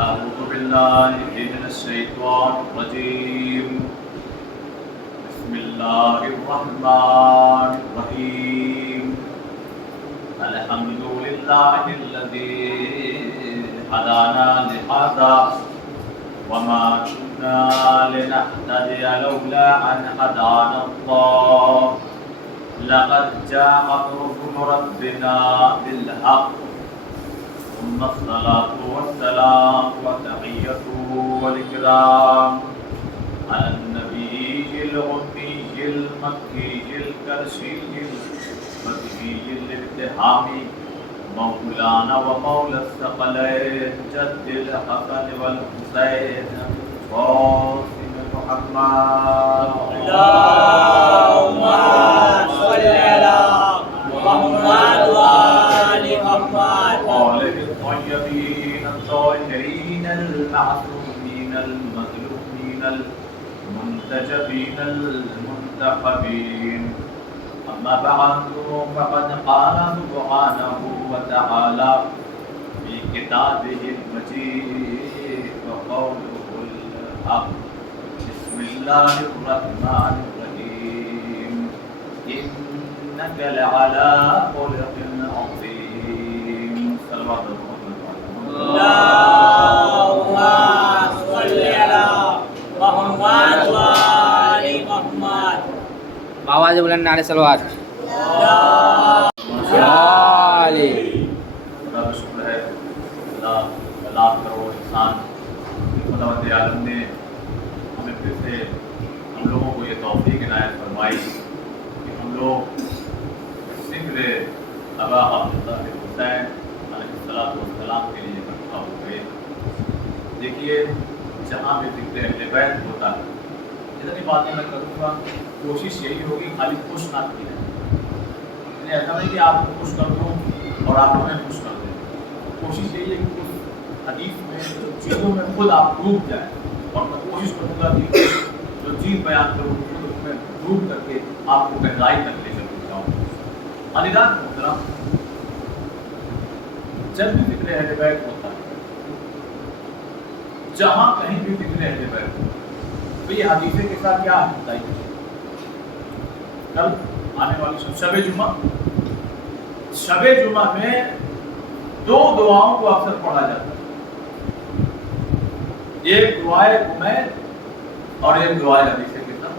أعوذ بالله من الشيطان الرجيم بسم الله الرحمن الرحيم الحمد لله الذي هدانا لهذا وما كنا لنهتدي لولا أن هدانا الله لقد جاءت رسل ربنا بالحق ثم الصلاة والسلام والتحية والإكرام على النبي الأمي المكي الكرشي المدني الابتهام مولانا ومولى الثقلين جد الحسن والحسين قاسم محمد اللهم صل على محمد وآل محمد وآله الطيبين الطاهرين المعصومين المظلومين المنتجبين المنتخبين أما بعد فقد قال سبحانه وتعالى في كتابه المجيد وقوله الحق بسم الله الرحمن الرحيم إنك لعلى خلق عظيم صلوات اللهم صل على محمد وآل محمد आवाज बुलंद नारे सलवात शुक्र है लाख करोड़ इंसान खुदावंद आलम ने हमें फिर से हम लोगों को ये तौफीक इनायत फरमाई कि हम लोग ज़िक्र अबा अब्दुल्लाह हुसैन अलैहिस्सलाम के लिए इकट्ठा हो गए। देखिए, जहाँ भी ज़िक्र अहले बैत होता है, जितनी बातें मैं करूँगा कोशिश यही होगी खाली खुश ना की जाए। ऐसा नहीं कि आपको खुश कर दूँ और आप हमें खुश कर दें। कोशिश यही है कि उस हदीस में चीज़ों में खुद आप डूब जाए, और मैं कोशिश करूँगा कि जो चीज़ बयान करूँ खुद उसमें डूब करके आपको गहराई तक ले चल जाऊँ। अलीदान मोहतरम, जब भी ज़िक्र अहले बैत होता है, जहाँ कहीं भी ज़िक्र अहले बैत होता है, तो ये हदीसे के साथ क्या है बताइए। कल आने वाली शब जुमा में दो दुआओं को अक्सर पढ़ा जाता है, एक दुआए उमैद और एक दुआए हदीसे के साथ,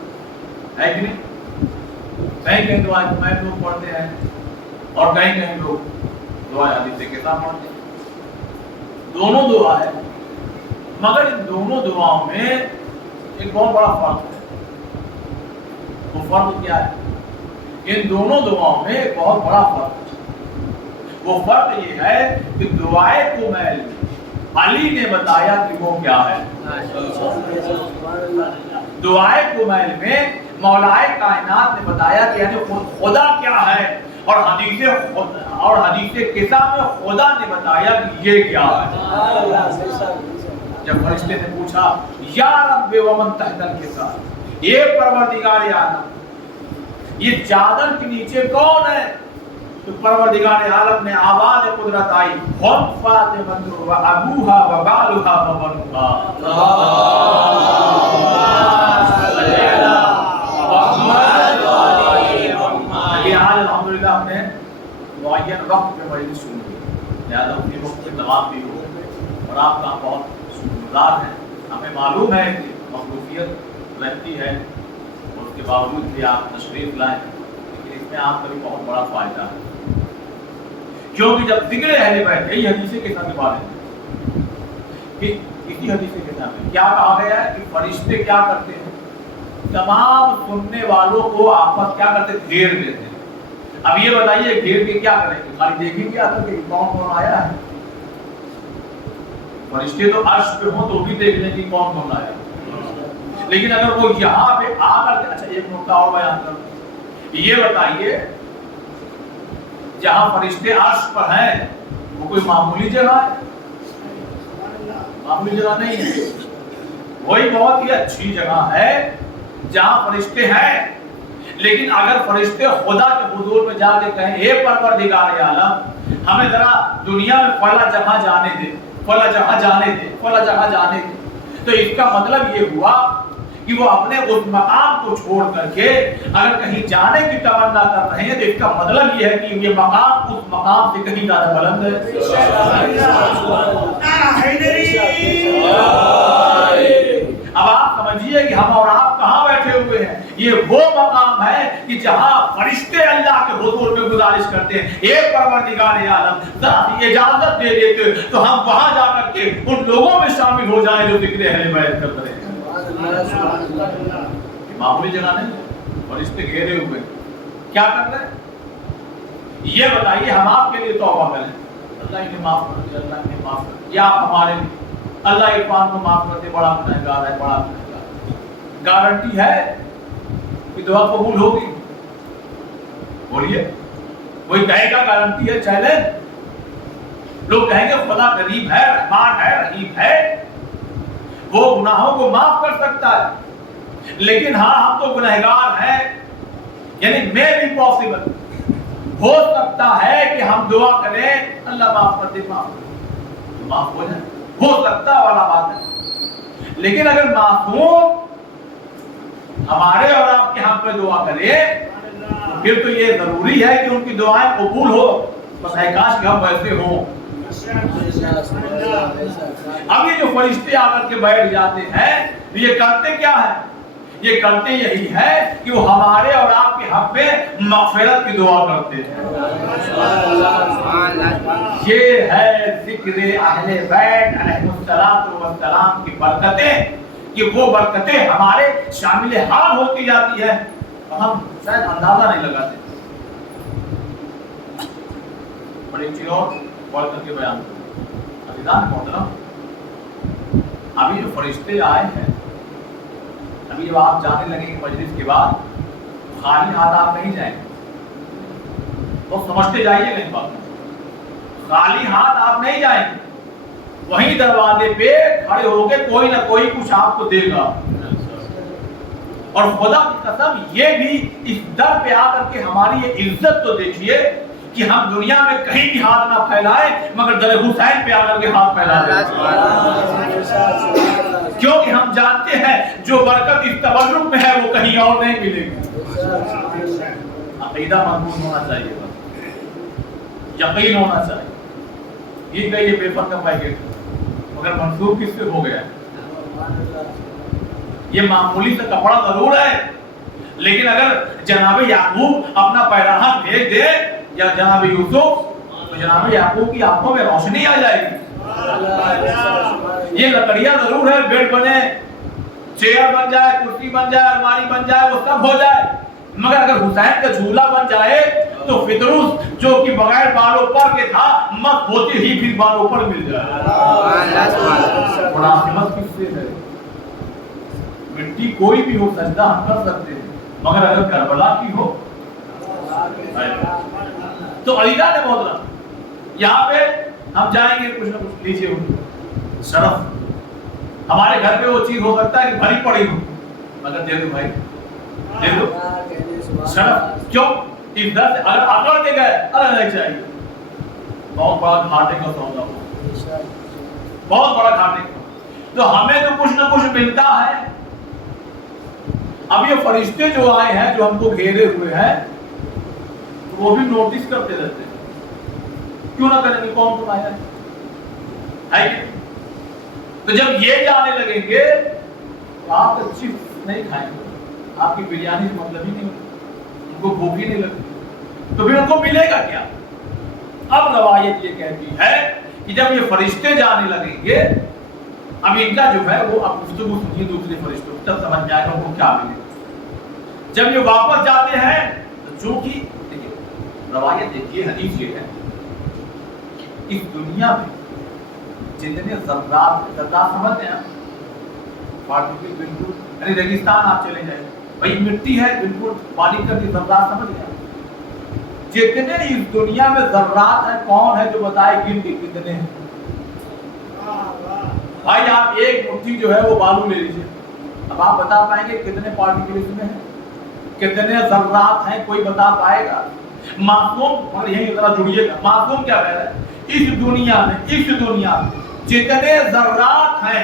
है कि नहीं? कहीं दुआए उमैद लोग पढ़ते हैं और कहीं लोग दुआए हदीसे के साथ पढ़ते हैं। दोनों दुआ है, मगर इन दोनों दुआओं में एक बहुत बड़ा फर्क है। वो फर्क क्या है? इन दोनों दुआओं में एक बहुत बड़ा फर्क है। वो फर्क ये है कि दुआए कुमैल अली ने बताया कि वो क्या है। दुआए कुमैल में मौलाए कायनात ने बताया कि यानी खुदा क्या है, और हदीसे किसा में खुदा ने बताया कि ये क्या है। जब फरिश्ते ने पूछा या रब्बे वमन तहतल किसा, ये परवरदिगार आलम, ये चादर के नीचे कौन है? तो परवरदिगार आलम ने आवाज कुदरत आई, हम फातिमतु व अबूहा व बालुहा व बनुहा। अल्हम्दुलिल्लाह हमने मुअय्यन वक्त पे मजलिस शुरू की, लिहाजा उसी वक्त पे तमाम भी हो, और आपका बहुत शुक्रगुजार है। हमें मालूम है कि मखलूकियत रहती है, उसके बावजूद भी आप तशरीफ लाएं, लेकिन इसमें आपका भी बहुत बड़ा फायदा है। क्योंकि जब जिक्र अहले बैत, यही हदीसे के साथ बात है कि इसी हदीसे के साथ क्या कहा गया है कि फरिश्ते क्या करते हैं, तमाम सुनने वालों को आपस क्या करते, घेर देते हैं। अब ये बताइए घेर के क्या करेंगे? खाली देखेंगे आकर के कौन कौन आया है? फरिश्ते तो अर्श पे हो तो भी देख लेंगे कौन कौन आया, लेकिन अगर वो यहाँ पे आकर के, अच्छा एक नुकता और बयान करूं, ये बताइए जहां फरिश्ते अर्श पर हैं वो कोई मामूली जगह है? मामूली जगह नहीं है, वही बहुत ही अच्छी जगह है जहां फरिश्ते हैं। लेकिन अगर फरिश्ते खुदा के हुजूर में जाके कहें, हे परवरदिगार आलम, हमें जरा दुनिया में फला जहां जाने दे, فلاں جہاں جانے دے، فلاں جہاں جانے دے. تو اس کا مطلب یہ ہوا کہ وہ اپنے اس مقام کو چھوڑ کر کے اگر کہیں جانے کی تمنا کر رہے ہیں تو اس کا مطلب یہ ہے کہ یہ مقام اس مقام سے کہیں زیادہ بلند ہے. اب آپ سمجھیے کہ ہم اور آپ کہاں بیٹھے ہوئے ہیں. یہ وہ مقام ہے کہ جہاں فرشتے اللہ کے حضور میں گزارش کرتے ہیں اے پروردگار عالم ذرا اجازت دے دیتے تو ہم وہاں جا کر کے ان لوگوں میں شامل ہو جائیں جو ذکر اہل بیت کر رہے ہیں. معمولی جگہ نہیں اور اس پہ گھیرے ہوئے کیا کر رہے ہیں یہ بتائیے. ہم آپ کے لیے توبہ کریں اللہ انہیں معاف کر دے، اللہ انہیں معاف کر دے. یا آپ ہمارے لیے اللہ عرفان کو معاف کر دے، بڑا گنہگار ہے، بڑا گنہگار. گارنٹی ہے کہ دعا قبول ہوگی؟ بولیے کوئی کہے گا گارنٹی ہے؟ چیلنج. لوگ کہیں گے خدا قریب ہے، رحمان ہے، رحیم ہے، وہ گناہوں کو معاف کر سکتا ہے. لیکن ہاں ہم تو گنہگار ہیں، یعنی میں بھی پاسبل ہو سکتا ہے کہ ہم دعا کریں اللہ معاف کر دے، معاف ہو جائے، ہو سکتا والا بات ہے. لیکن اگر معصوم ہمارے اور آپ کے ہم پہ دعا کرے پھر تو یہ ضروری ہے کہ ان کی دعائیں قبول ہو. بس ہے کاش کہ ہم ویسے ہوں. اب یہ جو فرشتے آ کر کے بیٹھ جاتے ہیں یہ کرتے کیا ہے؟ یہ کرتے یہی ہے کہ وہ ہمارے اور آپ کے حق میں مغفرت کی دعا کرتے ہیں. یہ ہے ذکر اہل بیت علیہ السلام کی برکتیں کہ وہ برکتیں ہمارے شامل حال ہوتی جاتی ہے ہم شاید اندازہ نہیں لگاتے. بڑی چیز اور بڑھ کر کے بیان عزیزان محترم، ابھی جو فرشتے آئے ہیں ابھی جب آپ جانے لگیں گے مجلس کے بعد خالی ہاتھ آپ نہیں جائیں گے. وہ سمجھتے جائیے گا اس بات میں، خالی ہاتھ آپ نہیں جائیں گے. وہیں دروازے پہ کھڑے ہو کے کوئی نہ کوئی کچھ آپ کو دے گا. اور خدا کی قسم یہ بھی اس در پہ آ کر کے ہماری یہ عزت تو دیکھیے کہ ہم دنیا میں کہیں بھی ہاتھ نہ پھیلائیں مگر در حسین پہ آ کر کے ہاتھ پھیلا دیں، کیونکہ ہم جانتے ہیں جو برکت اس تبرک میں ہے وہ کہیں اور نہیں ملے گی. عقیدہ مضبوط ہونا چاہیے، یقین ہونا چاہیے. یہ کہ یہ پیپر کا پیکٹ مگر منسوخ کس سے ہو گیا ہے؟ یہ معمولی سا کپڑا ضرور ہے لیکن اگر جناب یعقوب اپنا پیراہن بھیج دے یا جناب یوسف تو جناب یعقوب کی آنکھوں میں روشنی آ جائے گی. یہ لکڑیاں ضرور ہے، بیڈ بنے، چیئر بن جائے، کرسی بن جائے، الماری بن جائے، وہ سب ہو جائے مگر اگر حسین کا جھولا بن جائے تو فطروس جو کہ بغیر بالوں پر کے تھا مت ہوتے ہی پھر بالوں پر مل جائے. مناسبت کس سے ہے؟ مٹی کوئی بھی ہو سجدہ ہم کر سکتے ہیں مگر اگر کربلا کی ہو تو علیدہ نے محترم یہاں پہ ہم جائیں گے کچھ نہ کچھ لیجیے ہو شرف. ہمارے گھر پہ وہ چیز ہو سکتا ہے کہ بھری پڑی ہو مگر دے دو بھائی، دے دو شرف. کیوں؟ اس در سے اگر اکڑ کے گئے نہیں چاہیے. بہت بڑا گھاٹے کا سودا ہو، بہت بڑا گھاٹے کا. تو ہمیں تو کچھ نہ کچھ ملتا ہے. اب یہ فرشتے جو آئے ہیں جو ہم کو گھیرے ہوئے ہیں وہ بھی نوٹس کرتے رہتے ہیں کیوں نہ کریں گے، کون کون آیا ہے کہ تو جب یہ جانے لگیں گے تو آپ اچھی نہیں کھائیں گے، آپ کی بریانی سے مطلب ہی نہیں ہوگا، ان کو بھوک ہی نہیں لگتی تو پھر ان کو ملے گا کیا؟ اب روایت یہ کہتی ہے کہ جب یہ فرشتے جانے لگیں گے اب ان کا جو ہے وہ اب گفتگو سنیے دوسرے فرشتوں تب سمجھ جائے گا ان کو کیا ملے. جب یہ واپس جاتے ہیں تو چونکہ دیکھیے روایت دیکھیے حدیث یہ ہے اس دنیا میں جتنے ذرات سمجھتے ہیں پارٹیکل بالکل یعنی ریگستان آپ چلے جائیں بھائی مٹی ہے بالکل پارٹیکل کی ذرات سمجھ گئے جتنے اس دنیا میں ذرات ہیں کون ہے جو بتائے گن کے کتنے ہیں؟ بھائی آپ ایک مٹھی جو ہے وہ بالو لے لیجیے اب آپ بتا پائیں گے کتنے پارٹیکل اس میں ہیں، کتنے ذرات ہیں؟ کوئی بتا پائے گا؟ معصوم اور یہی ذرا جڑیے گا، معصوم کیا کہہ رہا ہے؟ اس دنیا میں जितने ज़र्रात हैं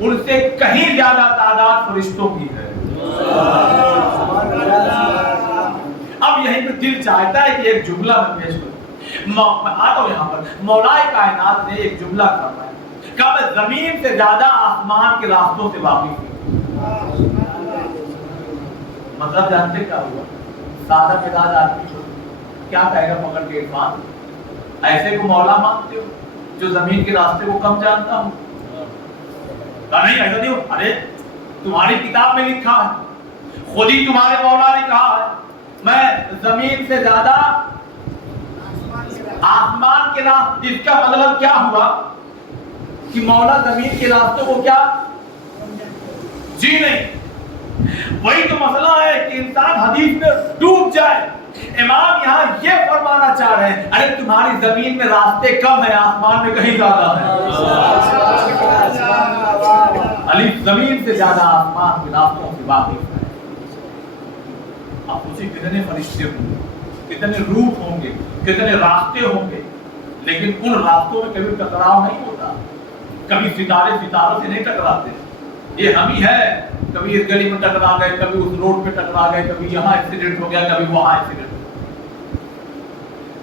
उनसे कहीं ज्यादा तादाद फरिश्तों की है। अब यहीं पे दिल चाहता है कि एक जुमला मैं पेश करूं। मैं आता हूं यहाँ पर मौलाए कायनात ने एक जुमला करना है, कहा मैं जमीन से ज्यादा आसमान के रास्तों से वाकिफ हूं। मतलब जानते क्या हुआ? सादा मिजाज आदमी को क्या कहेगा पकड़ के इरफान, ऐसे को मौला मानते हो जो जमीन के रास्ते को कम जानता हूं? नहीं ऐसा नहीं हो। अरे तुम्हारी किताब में लिखा है, खुद ही तुम्हारे मौला ने कहा है मैं जमीन से ज्यादा आसमान के रास्ते। इसका मतलब क्या हुआ कि मौला जमीन के रास्तों को क्या जी नहीं। वही तो मसला है कि इंसान हदीस में डूब जाए। इमाम यहाँ ये फरमाना चाह रहे हैं अरे तुम्हारी जमीन में रास्ते कम है, आसमान में कहीं ज्यादा है। अली जमीन से ज्यादा आसमान के रास्तों से वाकिफ है। आप सोचिए कितने फरिश्ते होंगे, कितने रूट होंगे, कितने रास्ते होंगे, लेकिन उन रास्तों में कभी टकराव नहीं होता। कभी सितारे सितारों से नहीं टकराते। ये हम ही है, कभी इस गली में टकरा गए, कभी उस रोड पे टकरा गए, कभी यहाँ एक्सीडेंट हो गया, कभी वहां एक्सीडेंट।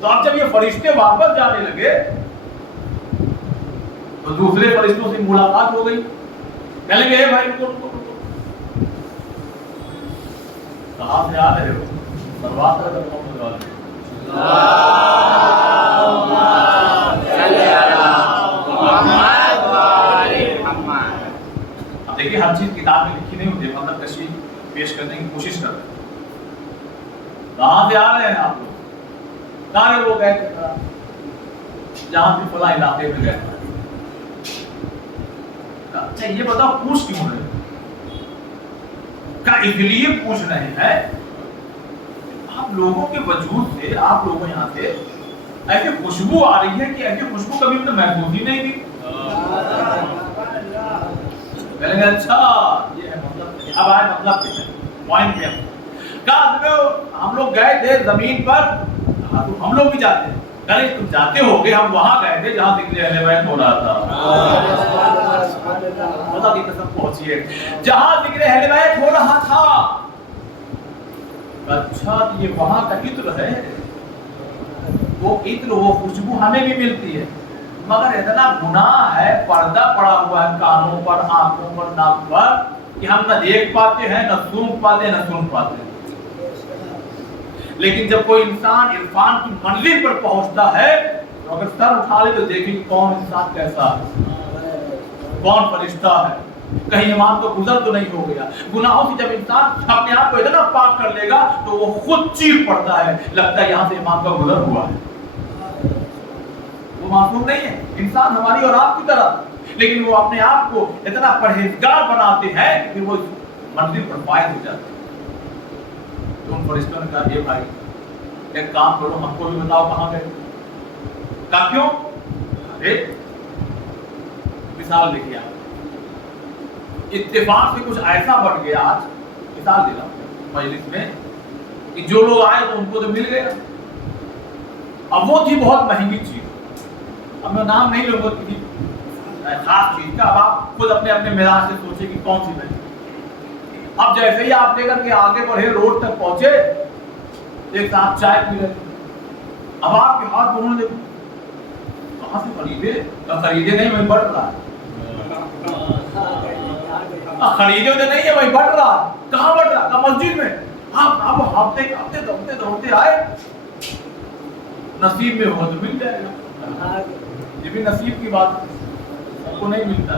तो अब जब ये फरिश्ते वापस जाने लगे तो दूसरे फरिश्तों से मुलाकात हो गई। कहने लगे भाई रुको रुको रुको, कहां से आ रहे हो? बर्बाद कर दो अब देखिए हर चीज किताब में लिखी नहीं होती, मतलब कशी पेश करने की कोशिश कर रहे हैं। कहां से आ रहे हैं आप लोग? सारे वो गए जहां भी फला इलाके में गए। अच्छा ये बताओ पूछ क्यों रहे? क्या इसलिए पूछ रहे हैं आप लोगों के वजूद से, आप लोगों यहाँ से ऐसी खुशबू आ रही है कि ऐसी खुशबू कभी हमने महसूस ही नहीं की। पहले अच्छा ये है मतलब, अब आए मतलब पॉइंट पे हम लोग गए थे जमीन पर। हाँ तो हम लोग भी जाते हैं। अरे तुम जाते होगे, हम वहां गए थे जहां जिक्र अहले बैत हो रहा था। पता नहीं कसम पहुंचिए जहां जिक्र अहले बैत हो रहा था। अच्छा ये वहां का इत्र है, वो इत्र वो खुशबू हमें भी मिलती है, मगर इतना गुनाह है, पर्दा पड़ा हुआ है कानों पर, आंखों पर, नाक पर कि हम न देख पाते हैं, न सूंघ पाते, न सुन पाते। लेकिन जब कोई इंसान इरफान की मंजिल पर पहुंचता है तो अगर सर उठा ले तो देखेंगे कौन इंसान कैसा है, कौन फरिश्ता है, कहीं इमाम को गुजर तो नहीं हो गया। गुनाहों से जब इंसान अपने आप को इतना पाक कर लेगा तो वो खुद चीख पड़ता है, लगता है यहाँ से इमाम का गुजर हुआ है। वो मासूम नहीं है, इंसान हमारी और आपकी तरह, लेकिन वो अपने आप को इतना परहेजगार बनाते हैं कि वो मंजिल पर फायद हो जाते हैं। तो उन फरिश्तों ने कहा ये भाई एक काम करो, हमको भी बताओ कहाँ गए। कहा क्यों? अरे मिसाल देखिए आप, इत्तेफाक से कुछ ऐसा बढ़ गया, आज मिसाल दे रहा हूं मजलिस में, कि जो लोग आए तो उनको तो मिल गया। अब वो थी बहुत महंगी चीज, अब मैं नाम नहीं लूंगा किसी खास चीज का, अब आप खुद अपने अपने मिजाज से सोचिए कि कौन सी महंगी। अब जैसे ही आप लेकर के आगे बढ़े, रोड तक पहुंचे, एक साथ चाय पी रहे, अब आपके हाथ में उन्होंने कहां से खरीदे? खरीदे नहीं, वही बढ़ रहा है। खरीदे तो नहीं है, वही बढ़ रहा है। कहाँ बढ़ रहा? मस्जिद में। आप हफ्ते हफ्ते दौड़ते दौड़ते आए, नसीब में हो तो मिल जाएगा। ये भी नसीब की बात है, सबको नहीं मिलता।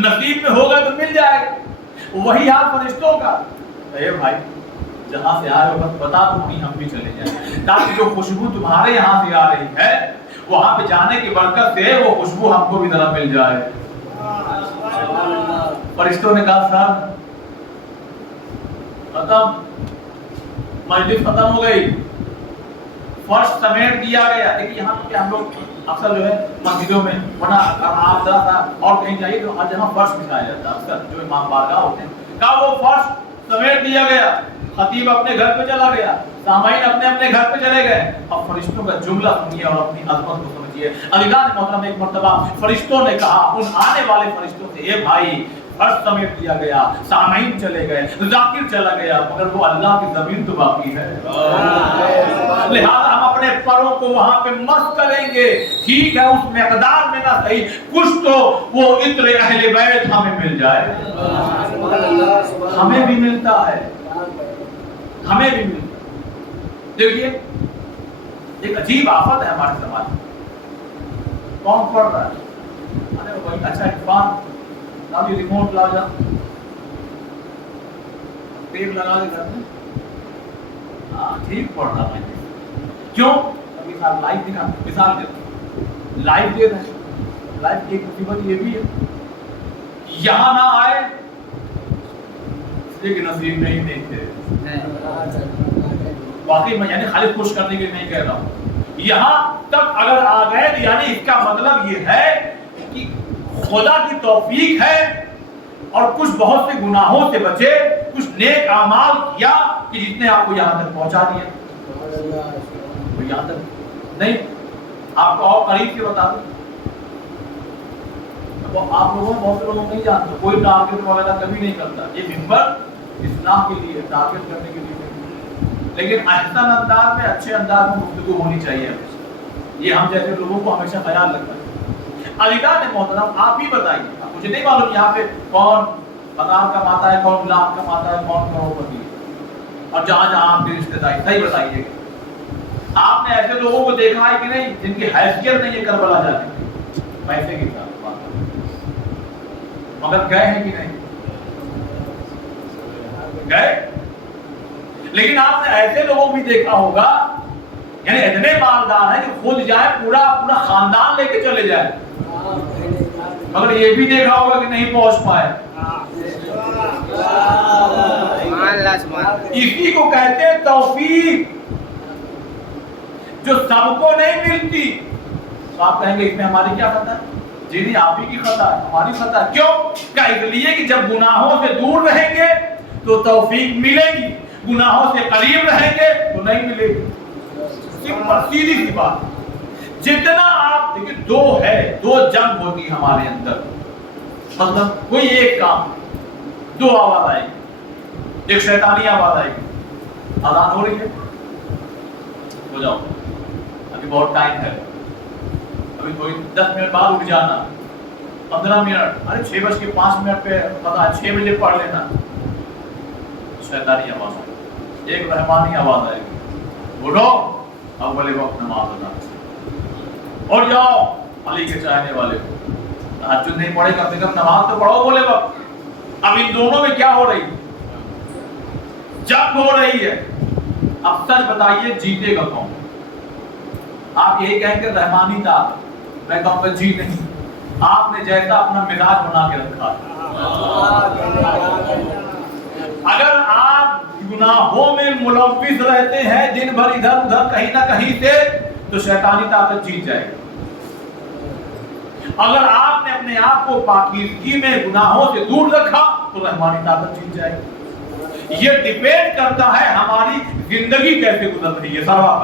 नसीब में होगा तो मिल जाएगा। वही हाल फरिश्तों का। अरे भाई जहां से आए हो बस बता दो, नहीं हम भी चले जाएं, ताकि जो खुशबू तुम्हारे यहाँ से आ रही है वहां पे जाने की बरकत से वो खुशबू हमको भी जरा मिल जाए। फरिश्तों ने कहा सर खत्म, मजलिस खत्म हो गई, फर्श समेट दिया गया। देखिए यहाँ पे हम लोग अक्सर जो है मस्जिदों में वरना आप जरा सा और कहीं जाइए तो जहाँ फर्श बिछाया जाता है, अक्सर जो इमाम बारगाह होते हैं, कहा वो फर्श समेट दिया गया, खतीब अपने घर पे चला गया, सामाईन अपने अपने घर पे चले गए। अब फरिश्तों का जुमला सुनिए और अपनी अज़मत को समझिए। होती है। अज़ीज़ान मोहतरम, एक मर्तबा फरिश्तों ने कहा, उन आने वाले फरिश्तों से, ए भाई फर्श समेट दिया गया, सामीन चले गए, जाकिर चला गया, मगर वो अल्लाह की जमीन तो बाकी है। लिहाजा हम अपने परों को वहां पे मस्त करेंगे, ठीक है, उस मकदार में ना सही, कुछ तो वो इत्र अहले बैत हमें मिल जाए। हमें भी मिलता है, हमें भी मिलता है। देखिए एक अजीब आफत है हमारे समाज में। कौन पढ़ रहा है? अरे भाई अच्छा इरफान, लाओ ये रिमोट लाओ, जा टेप लगा दे घर में। हाँ ठीक पढ़ रहा है। क्यों? अभी साहब लाइव दिखा, मिसाल दे, लाइव दे रहे हैं। लाइव की एक मुसीबत ये भी है, यहाँ ना आए इसलिए कि नसीब में ही नहीं थे। वाकई मैं यानी खाली खुश करने के लिए नहीं कह रहा हूँ, यहाँ तक अगर आ गए तो यानी इसका मतलब ये है कि खुदा की तौफीक है और कुछ बहुत से गुनाहों से बचे, कुछ नेक अमाल किया कि जिसने आपको यहाँ तक पहुँचा दिया। तो यहाँ तक नहीं, आपको और करीब से बता दूं, तो आप लोगों में बहुत से लोग नहीं जानते, कोई टारगेट वगैरह कभी नहीं करता। ये मिंबर इस्लाम के लिए, टारगेट करने के लिए नहीं, लेकिन अहसन अंदाज में, अच्छे अंदाज में गुफ्तगू होनी चाहिए। ये हम जैसे लोगों को हमेशा ख्याल रखना है। अज़ीज़ान मोहतरम, आप ही बताइए, मुझे नहीं मालूम यहाँ पे कौन हजार कमाता है, कौन लाख कमाता है, कौन करोड़पति है, और जहाँ जहाँ आपकी रिश्तेदारी, सही बताइए, आपने ऐसे लोगों को देखा है कि नहीं जिनकी हैसियत नहीं है करबला जाने की, पैसे की साथ मगर गए हैं कि नहीं? गए। लेकिन आपने ऐसे लोगों भी देखा होगा, यानी इतने मालदार हैं कि खुद जाए, पूरा पूरा खानदान लेके चले जाए, मगर ये भी देखा होगा कि नहीं पहुंच पाए। इसी को कहते हैं तौफीक, जो सबको नहीं मिलती। तो आप कहेंगे इसमें हमारी क्या खता है? जी नहीं, आप ही की खता है, हमारी खता है। क्यों? क्या? इसलिए कि जब गुनाहों से दूर रहेंगे तो तौफीक मिलेगी, गुनाहों से करीब रहेंगे तो नहीं मिलेगी। सिंपल सीधी सी बात। जितना आप देखिए, दो जंग होती है हमारे अंदर, मतलब कोई एक काम, दो आवाज आएगी, एक शैतानी आवाज आएगी, अजान हो रही है, हो जाओ, अभी बहुत टाइम है, अभी कोई 10 मिनट बाद उठ जाना, 15 मिनट, अरे 6:05 पे पता है 6 बजे पढ़ लेना। शैतानी आवाज आएगी, एक रहमानी आवाज आएगी, उठो अव्वल वक्त नमाज अदा, और जाओ अली के चाहने वाले को, तहज्जुद नहीं पढ़े कम से कम नमाज तो पढ़ो बोले वक्त। अब इन दोनों में क्या हो रही है? जंग हो रही है। अब सच बताइए, जीतेगा कौन? आप यही कहेंगे रहमानी था, मैं कहूंगा जी नहीं, आपने जैसा अपना मिजाज बना के रखा है। अगर आप गुनाहों में मुलव्विस रहते हैं दिन भर इधर उधर कहीं ना कहीं से, तो शैतानी ताकत जीत जाएगी। अगर आपने अपने आप को पाकीज़गी में गुनाहों से दूर रखा तो रहमानी ताकत जीत जाएगी। ये डिपेंड करता है हमारी जिंदगी कैसे गुजर रही है। सल्लल्लाहु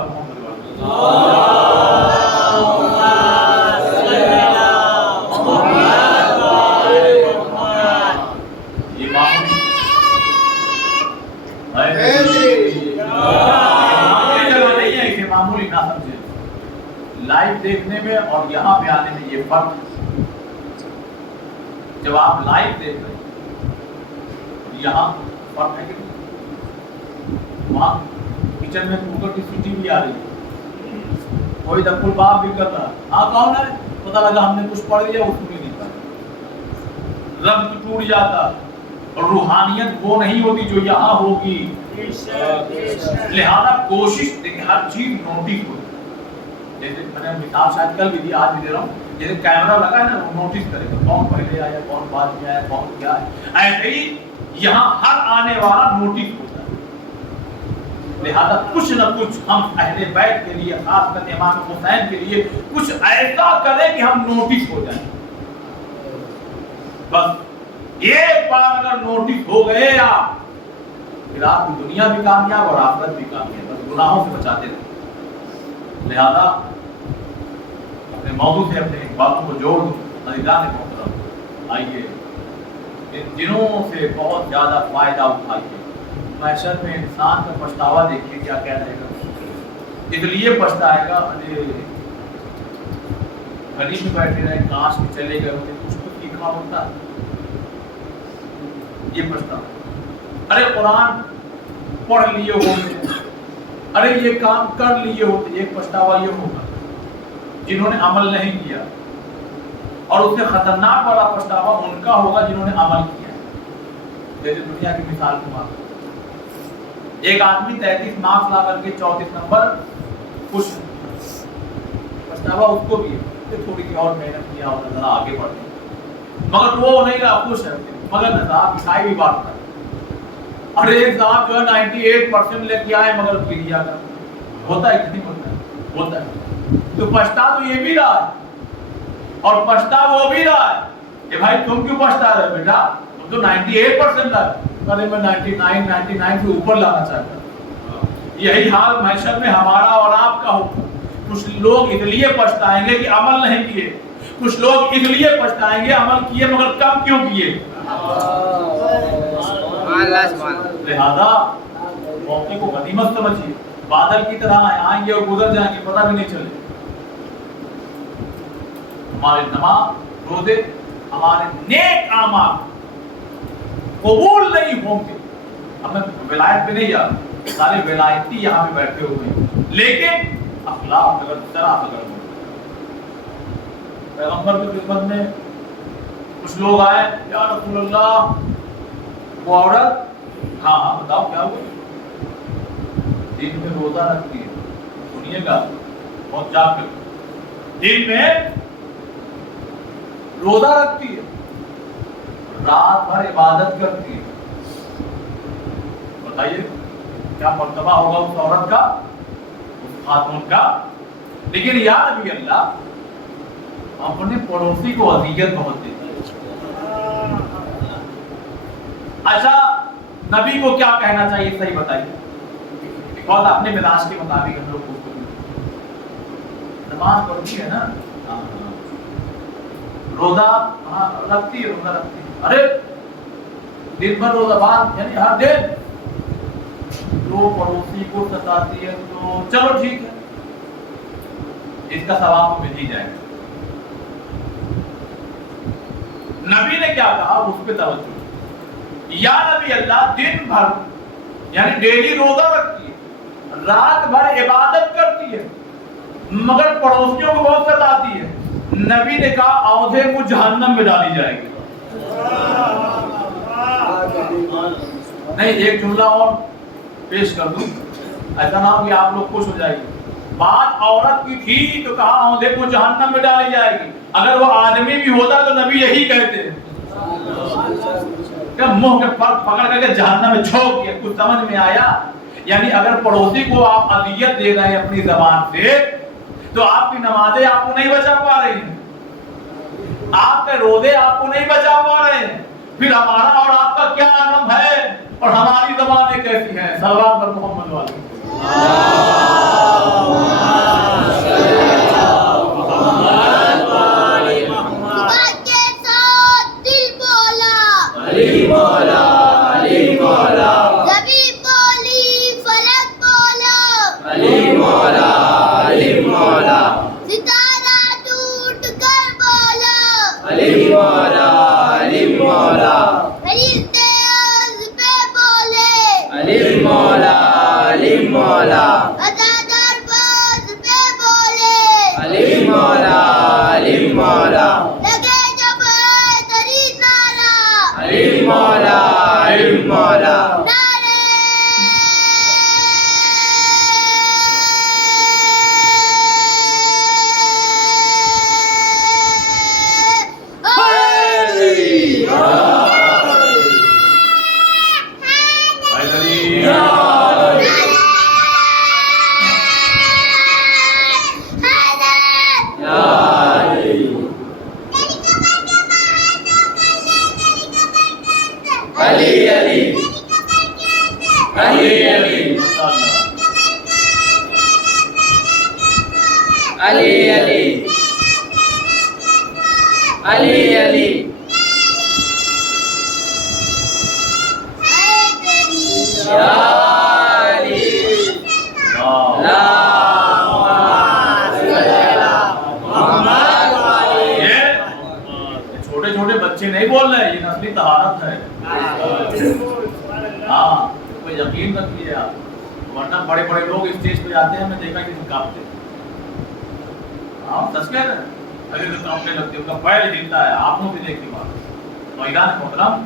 मामूली ना समझे। लाइव देखने में और यहाँ पे आने में ये फर्क है। जब आप लाइव देख रहे हैं यहाँ फर्क है कि वहाँ किचन में कुकर की सीटी भी आ रही है, कोई दखुल बाप भी कर रहा है, हाँ कौन है, पता लगा हमने कुछ पढ़ लिया, उसको नहीं पाया, रब्त टूट जाता, और रूहानियत वो नहीं होती जो यहाँ होगी। लिहाजा कोशिश देखिए, हर चीज नोटिस हो। जैसे मैंने मिसाल शायद कल भी दी, आज भी दे रहा हूँ, जैसे कैमरा लगा है ना, वो नोटिस करेगा कौन पहले आया, कौन बाद में आया, कौन क्या है। ऐसे ही यहाँ हर आने वाला नोटिस होता है। लिहाजा कुछ न कुछ हम अहले बैत के लिए, खासकर इमाम हुसैन के लिए कुछ ऐसा करें कि हम नोटिस हो जाए। बस एक बार अगर नोटिस हो गए आप, फिर आपकी दुनिया भी कामयाब और आखिरत भी कामयाब। बस गुनाहों से बचाते रहे। लिहाजा अपने मौजू से अपने बातों को जोड़ दूँ। अज़ीज़ान मोहतरम, आइए इन दिनों से बहुत ज़्यादा फ़ायदा उठाइए। महशर में इंसान का पछतावा देखिए क्या क्या रहेगा। इसलिए पछताएगा, अरे गली में बैठे रहे, काश में चले गए होते, कुछ तो सीखा होता, ये पछतावा। अरे कुरान पढ़ लिए होते, अरे ये काम कर लिए होते, एक पछतावा ये होगा। जिन्होंने अमल नहीं किया, और उससे खतरनाक वाला पछतावा उनका होगा जिन्होंने अमल किया। जैसे दुनिया की मिसाल को मानो, एक आदमी 33 मार्क्स ला करके 34 नंबर खुश, पछतावा उसको भी है कि थोड़ी सी और मेहनत किया और जरा आगे बढ़े, मगर वो नहीं रहा, खुश है। मगर साहब मिठाई भी बांटता है, अरे साहब जो है 98% लेके आए मगर गिरिया का होता है कि नहीं होता है? होता है। तो पछता तो ये भी रहा है और पछता वो भी रहा है कि भाई तुम क्यों पछता रहे बेटा, तुम तो 98% लाए, अरे मैं 99 से ऊपर लाना चाहता हूं। यही हाल महशर में हमारा और आपका होगा। कुछ लोग इसलिए पछताएंगे कि अमल नहीं किए, कुछ लोग इसलिए पछताएंगे अमल किए मगर कम क्यों किए। लिहाजा मौके को गनीमत समझिए। बादल की तरह आएंगे और गुजर जाएंगे, पता भी नहीं चले। हमारे नमाज रोजे, हमारे नेक आमाल कबूल नहीं होंगे। हमें विलायत पे नहीं जाते, सारे विलायती यहाँ पे बैठे हुए हैं, लेकिन अखलाक अगर तरह अगर पैगंबर की खिदमत में कुछ लोग आए, या रसूल अल्लाह वो औरत, हाँ हाँ बताओ क्या हुआ। दिन में रोजा रखती है, सुनिएगा बहुत जाकर, दिन में रोजा रखती है, रात भर इबादत करती है। बताइए क्या मर्तबा होगा उस औरत का, उस खातून का। लेकिन या नबी अल्लाह, अपने पड़ोसी को अज़ियत बहुत देती है। अच्छा नबी को क्या कहना चाहिए, सही बताइए। बहुत अपने मिजाज के मुताबिक हम लोग नमाज पढ़ती है ना, रोजा रखती है, रोजा रखती है, अरे दिन भर रोजा बात यानी हर दिन तो पड़ोसी को सताती है, तो चलो ठीक है, इसका सवाब तो मिल ही जाएगा। नबी ने क्या कहा, उस पे तवज्जो। या नबी अल्लाह, दिन भर यानी डेली रोजा रखती है, रात भर इबादत करती है, मगर पड़ोसियों को बहुत सताती है। नबी ने कहा औंधे को जहन्नम में डाली जाएगी। नहीं, एक जुमला और पेश कर दूं, ऐसा ना हो कि आप लोग खुश हो जाएंगे। बात औरत की थी तो कहा औंधे को जहन्नम में डाली जाएगी। अगर वो आदमी भी होता तो नबी यही कहते हैं, क्या मुंह के फर्क पकड़ करके जहन्नम में झोंक दिया। कुछ समझ में आया? यानी अगर पड़ोसी को आप अदियत दे रहे हैं अपनी जबान से, तो आपकी नमाजें आपको नहीं बचा पा रही हैं, आपके रोजे आपको नहीं बचा पा रहे हैं, फिर हमारा और आपका क्या आलम है और हमारी जबानें कैसी हैं। सल्लल्लाहु अलैहि मोहम्मद वाले علی علی یا علی لا چھوٹے چھوٹے بچے نہیں بول رہے، یہ نسلی طہارت ہے. ہاں کوئی یقین رکھیے آپ، ورنہ بڑے بڑے لوگ اسٹیج پہ جاتے ہیں، میں دیکھا کہ کانپتے. ہاں سچ کہہ رہے ہیں، اگر تو کانپنے لگتے، ان کا پیر ہلتا ہے. آپ نے بھی دیکھی بات. میدان محترم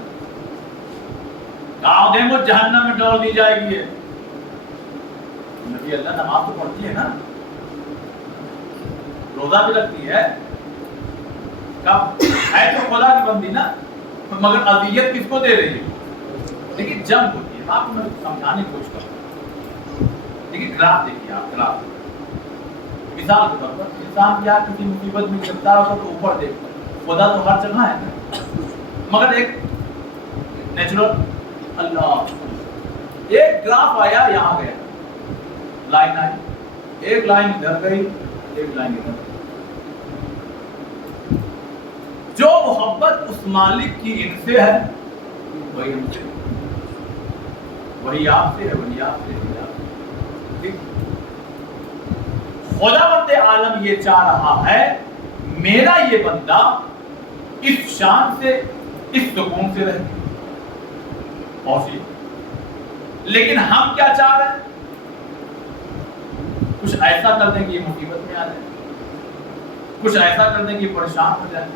گاؤں دیں وہ جہنم میں ڈال دی جائے گی. نبی اللہ نماز تو پڑھتی ہے نا، روزہ بھی رکھتی ہے، کب ہے تو خدا کی بندی نا، مگر اذیت کس کو دے رہی ہے؟ لیکن جنگ ہوتی ہے. آپ کو میں سمجھانے کی کوشش کرتا ہوں. لیکن گراف دیکھیے آپ، گراف مثال کے طور پر انسان کیا کسی مصیبت میں گرفتار ہوتا تو اوپر دیکھتا ہے. خدا تو ہر جگہ ہے نا، مگر ایک نیچرل اللہ ایک گراف آیا یہاں گیا، لائن آئی، ایک لائن ادھر گئی، ایک لائن ادھر گئی. جو محبت اس مالک کی ان سے ہے وہی ہم سے، وہی آپ سے ہے، وہی آپ سے ہے. خداوند عالم یہ چاہ رہا ہے میرا یہ بندہ اس شان سے، اس سکون سے رہے. لیکن ہم کیا چاہ رہے ہیں؟ کچھ ایسا کر دیں کہ یہ مصیبت میں آ جائے، کچھ ایسا کر دیں کہ یہ پریشان ہو جائے.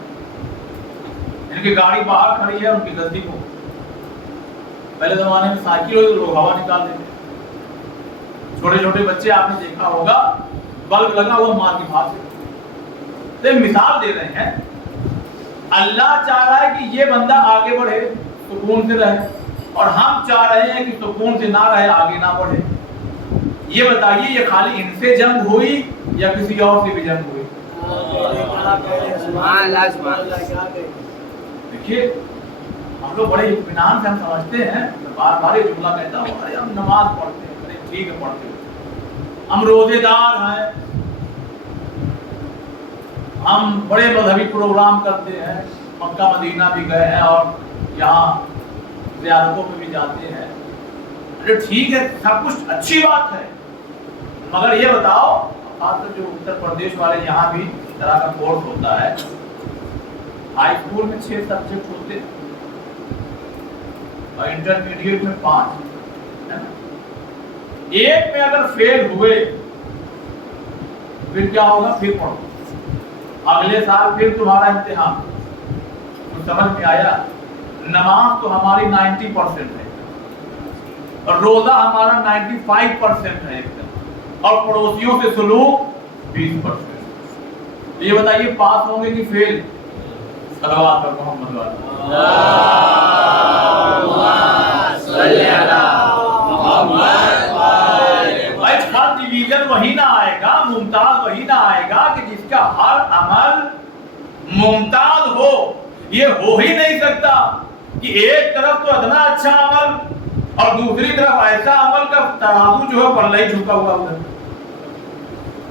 ان کی گاڑی باہر کھڑی ہے، ان کی غلطی کو پہلے زمانے میں سائیکل ہوئی تو لوگ ہوا نکال دیتے. چھوٹے چھوٹے بچے آپ نے دیکھا ہوگا، بلب لگا ہوا مار کے بھاگ دیتے. مثال دے رہے ہیں، اللہ چاہ رہا ہے کہ یہ بندہ آگے بڑھے، سکون سے رہے، اور ہم چاہ رہے ہیں کہ سکون سے نہ رہے، آگے نہ بڑھے. یہ بتائیے یہ خالی ان سے جنگ ہوئی یا کسی اور سے بھی جنگ ہوئی؟ دیکھیے ہم لوگ بڑے اطمینان سے ہم سمجھتے ہیں، بار بار یہ جملہ کہتا ہوں، ارے ہم نماز پڑھتے ہیں، ارے ٹھیک ہے پڑھتے ہیں، ہم روزے دار ہیں، ہم بڑے مذہبی پروگرام کرتے ہیں، مکہ مدینہ بھی گئے ہیں اور یہاں زیارتوں پہ بھی جاتے ہیں. ارے ٹھیک ہے، سب کچھ اچھی بات ہے، مگر یہ بتاؤ، خاص کر جو اتر پردیش والے یہاں بھی اس طرح کا کورس ہوتا ہے. ہائی اسکول میں 6 سبجیکٹ ہوتے ہیں اور انٹرمیڈیٹ میں 5. ایک میں اگر فیل ہوئے پھر کیا ہوگا؟ پھر پڑھو، اگلے سال پھر تمہارا امتحان. کچھ سمجھ میں آیا؟ نماز تو ہماری 90% ہے اور روزہ ہمارا 95% ہے، اور پڑوسیوں سے سلوک 20%. یہ بتائیے پاس ہوں گے کہ فیل؟ صلوات پر محمد والا ڈویژن وہی نہ آئے گا، ممتاز وہی نہ آئے گا کہ جس کا ہر عمل ممتاز ہو. یہ ہو ہی نہیں سکتا کہ ایک طرف تو اتنا اچھا عمل اور دوسری طرف ایسا عمل کا ترازو جو ہے پلہ ہی جھکا ہوا ہے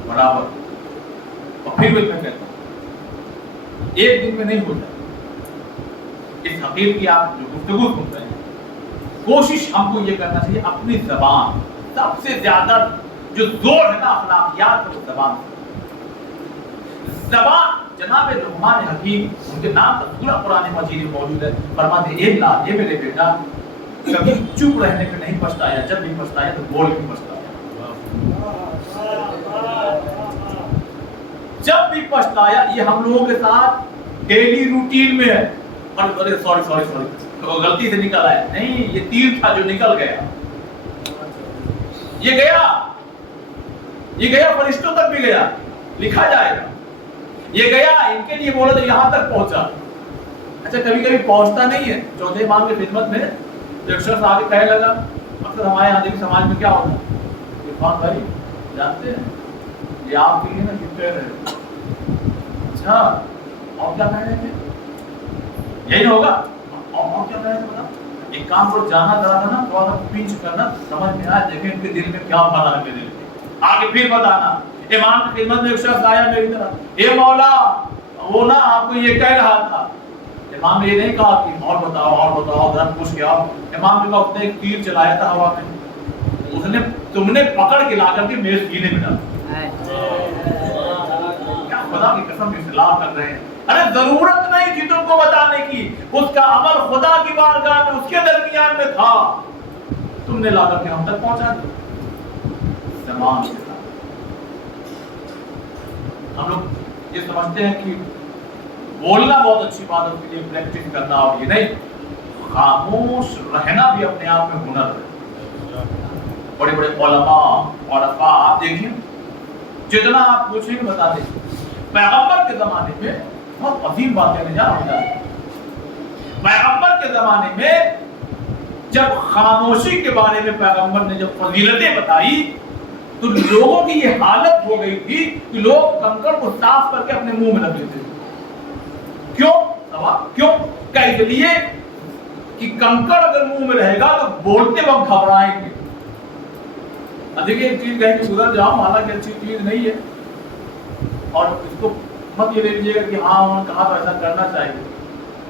برابر. اور پھر بھی میں کہتا ہوں ایک دن میں نہیں ہوتا. اس حقیق کی آپ جو گفتگو سن رہے ہیں، کوشش ہم کو یہ کرنا چاہیے اپنی زبان، سب سے زیادہ جو زور ہے نا اخلاقیات پر زبان. زبان جناب لقمان حکیم، ان کے نام کا پورا قرآن مجید میں موجود ہے. فرماتے ہیں اے لا، یہ میرے بیٹا کبھی چپ رہنے پہ نہیں پچھتایا، جب بھی پچھتایا تو بول کے پچھتایا. جب بھی پچھتایا. یہ ہم لوگوں کے ساتھ ڈیلی روٹین میں ہے. اور سوری غلطی سے نکل آیا نہیں، یہ تیر تھا جو نکل گیا. یہ گیا فرشتوں تک بھی گیا، لکھا جائے گا. یہ گیا ان کے لیے بولا تو یہاں تک پہنچا. اچھا کبھی کبھی پہنچتا نہیں ہے. چوتھے امام کی خدمت میں ایک شخص آگے کہنے لگا، اکثر ہمارے یہاں دینی سماج میں کیا ہوتا ہے، عرفان بھائی جانتے ہیں یہ آپ کے لیے نا پریپیئر ہے. اچھا اور کیا کہہ رہے تھے؟ یہی ہوگا. اور کیا کہہ رہے تھے بتا؟ ایک کام کو جانا ذرا تھا نا، تھوڑا سا پنچ کرنا، سمجھ میں آیا، دیکھیں ان کے دل میں کیا بھرا ہے. میرے دل میں آگے پھر بتانا. امام کی خدمت میں ایک شخص آیا میری طرف، اے مولا वो ना आपको ये कह रहा था, इमाम ने ये नहीं कहा कि और बताओ जरा पूछ के आओ। इमाम ने कहा उसने एक तीर चलाया था हवा में, उसने तुमने पकड़ के ला करके मेरे सीने में डाला। क्या खुदा की कसम इस्लाह कर रहे हैं। अरे जरूरत नहीं थी तुमको बताने की, उसका अमल खुदा की बारगाह में उसके दरमियान में था, तुमने ला करके हम तक पहुंचा दिया। ज़मान के साथ हम लोग ये समझते हैं कि बोलना बहुत अच्छी बात है, उसके लिए प्रैक्टिस करना, और ये नहीं, खामोश रहना भी अपने आप में हुनर है। बड़े बड़े उलमा उलफा आप देखिए, जितना आप पूछेंगे बता देंगे। पैगंबर के जमाने में बहुत अजीम बातें नहीं जानते। पैगंबर के जमाने में जब खामोशी के बारे में पैगंबर ने जब फजीलतें बताई तो लोगों की ये हालत हो गई थी कि लोग कंकड़ को साफ करके अपने मुंह में रख लेते थे। क्यों? सवाल क्यों? क्या इसलिए कि कंकड़ अगर मुंह में रहेगा तो बोलते वक्त घबराएंगे। देखिए एक चीज कहीं गुजर जाओ, हालांकि अच्छी चीज नहीं है, और इसको मत ये ले लीजिएगा कि हाँ उन्होंने कहा तो ऐसा करना चाहिए।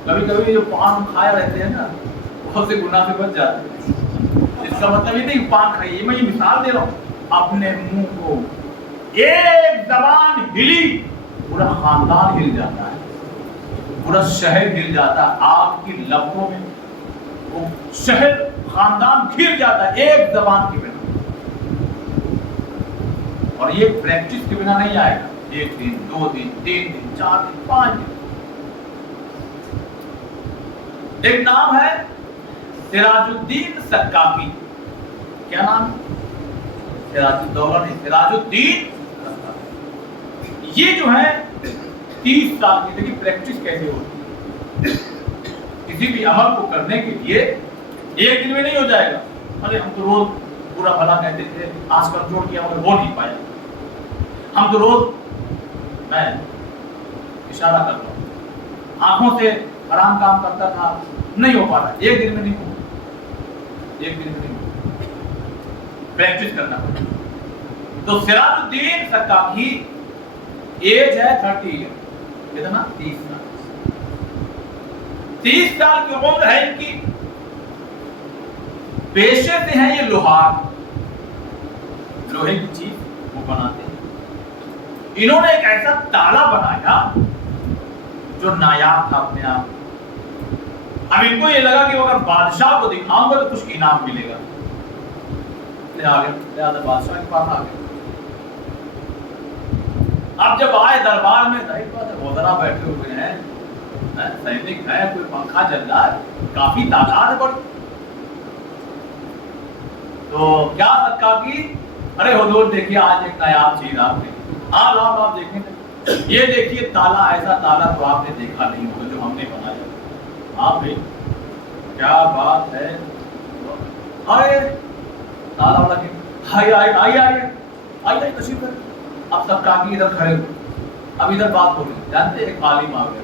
कभी कभी जो पान खाए रहते हैं ना, बहुत से गुनाह से बच जाते हैं। इसका मतलब ये नहीं पान खाइए, मैं ये मिसाल दे रहा हूँ। अपने मुंह को एक जबान हिली, पूरा खानदान हिल जाता है, पूरा शहर हिल जाता है। आपकी लफ्जों में वो शहर खानदान घिर जाता है एक जबान के बिना। और ये प्रैक्टिस के बिना नहीं आएगा। 1 दिन 2 दिन 3 दिन 4 दिन 5 दिन। एक नाम है सिराजुद्दीन सक्काकी। क्या नाम? सिराजुद्दौला नहीं, सिराजुद्दीन सक्काकी। ये जो है 30 साल की, देखिए प्रैक्टिस कैसे होती है। किसी भी अमल को करने के लिए एक दिन में नहीं हो जाएगा। अरे हम तो रोज बुरा भला कहते थे, आज कंट्रोल किया मगर हो नहीं पाया। हम तो रोज, मैं इशारा कर रहा हूँ, आंखों से हराम काम करता था, नहीं हो पा रहा। एक दिन में नहीं हो, एक दिन में नहीं हो, प्रैक्टिस करना पड़ेगा। तो सिराजुद्दीन सक्काकी एज है 30 ईयर, कितना? 30 साल। 30 साल की उम्र है इनकी। पेशे से है ये लोहार, लोहे की चीज वो बनाते हैं। इन्होंने एक ऐसा ताला बनाया जो नायाब था अपने आप। अब इनको ये लगा कि अगर बादशाह को दिखाऊंगा तो कुछ इनाम मिलेगा। बादशाह के पास आ गए। अब जब आए दरबार में, जाहिर बात है वज़रा बैठे हुए हैं, सैनिक है, कोई पंखा चल रहा है, काफी तादाद है बड़ी। तो क्या सक्काकी, अरे हुजूर देखिए आज एक नायाब चीज आपने, हाँ लाओ लाओ देखें, ये देखिए ताला, ऐसा ताला तो आपने देखा नहीं होगा जो हमने बनाया। हाँ भाई क्या बात है, अरे ताला वाला के आइए तशरीफ करें। अब सक्काकी इधर खड़े हुए, अब इधर बात हो रही, जानते एक आलिम आ गया।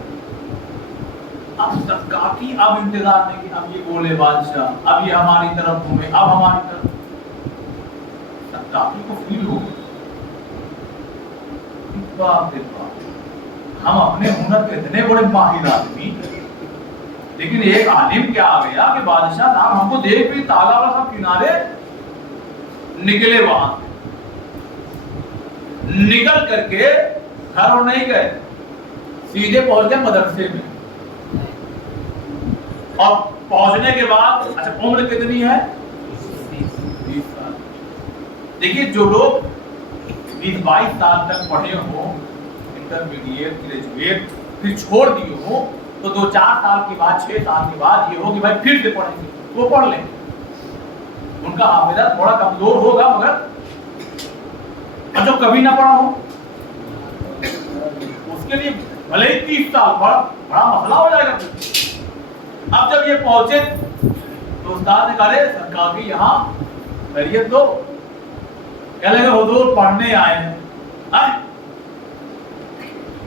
अब सक्काकी अब इंतजार नहीं कि अब ये बोले बादशाह, अब ये हमारी तरफ घूमे, अब हमारी तरफ। सक्काकी को फील हो गया, बाप रे बाप, हम अपने हुनर के इतने बड़े माहिर आदमी, लेकिन एक आलिम क्या आ गया कि बादशाह साहब हमको देख भी ताला वाला सब किनारे निकले। वहां निकल करके घर और नहीं गए, सीधे पहुंच गए मदरसे में। और पहुंचने के बाद, अच्छा उम्र कितनी है? 20 साल। देखिए जो लोग 20-22 साल तक पढ़े हो, इंटरमीडिएट ग्रेजुएट, फिर छोड़ दिए हो, तो 2-4 साल के बाद, 6 साल के बाद ये हो कि भाई फिर से पढ़ेंगे, वो पढ़ लेंगे। उनका हाफिजा थोड़ा कमजोर होगा, मगर जो कभी ना पढ़ा हो उसके लिए भले ही 30 साल बड़ा मसला हो जाएगा। अब जब ये पहुंचे तो उस्ताद ने कहा सक्काकी यहाँ खैरियत दो। कह लगे हुजूर पढ़ने आए हैं।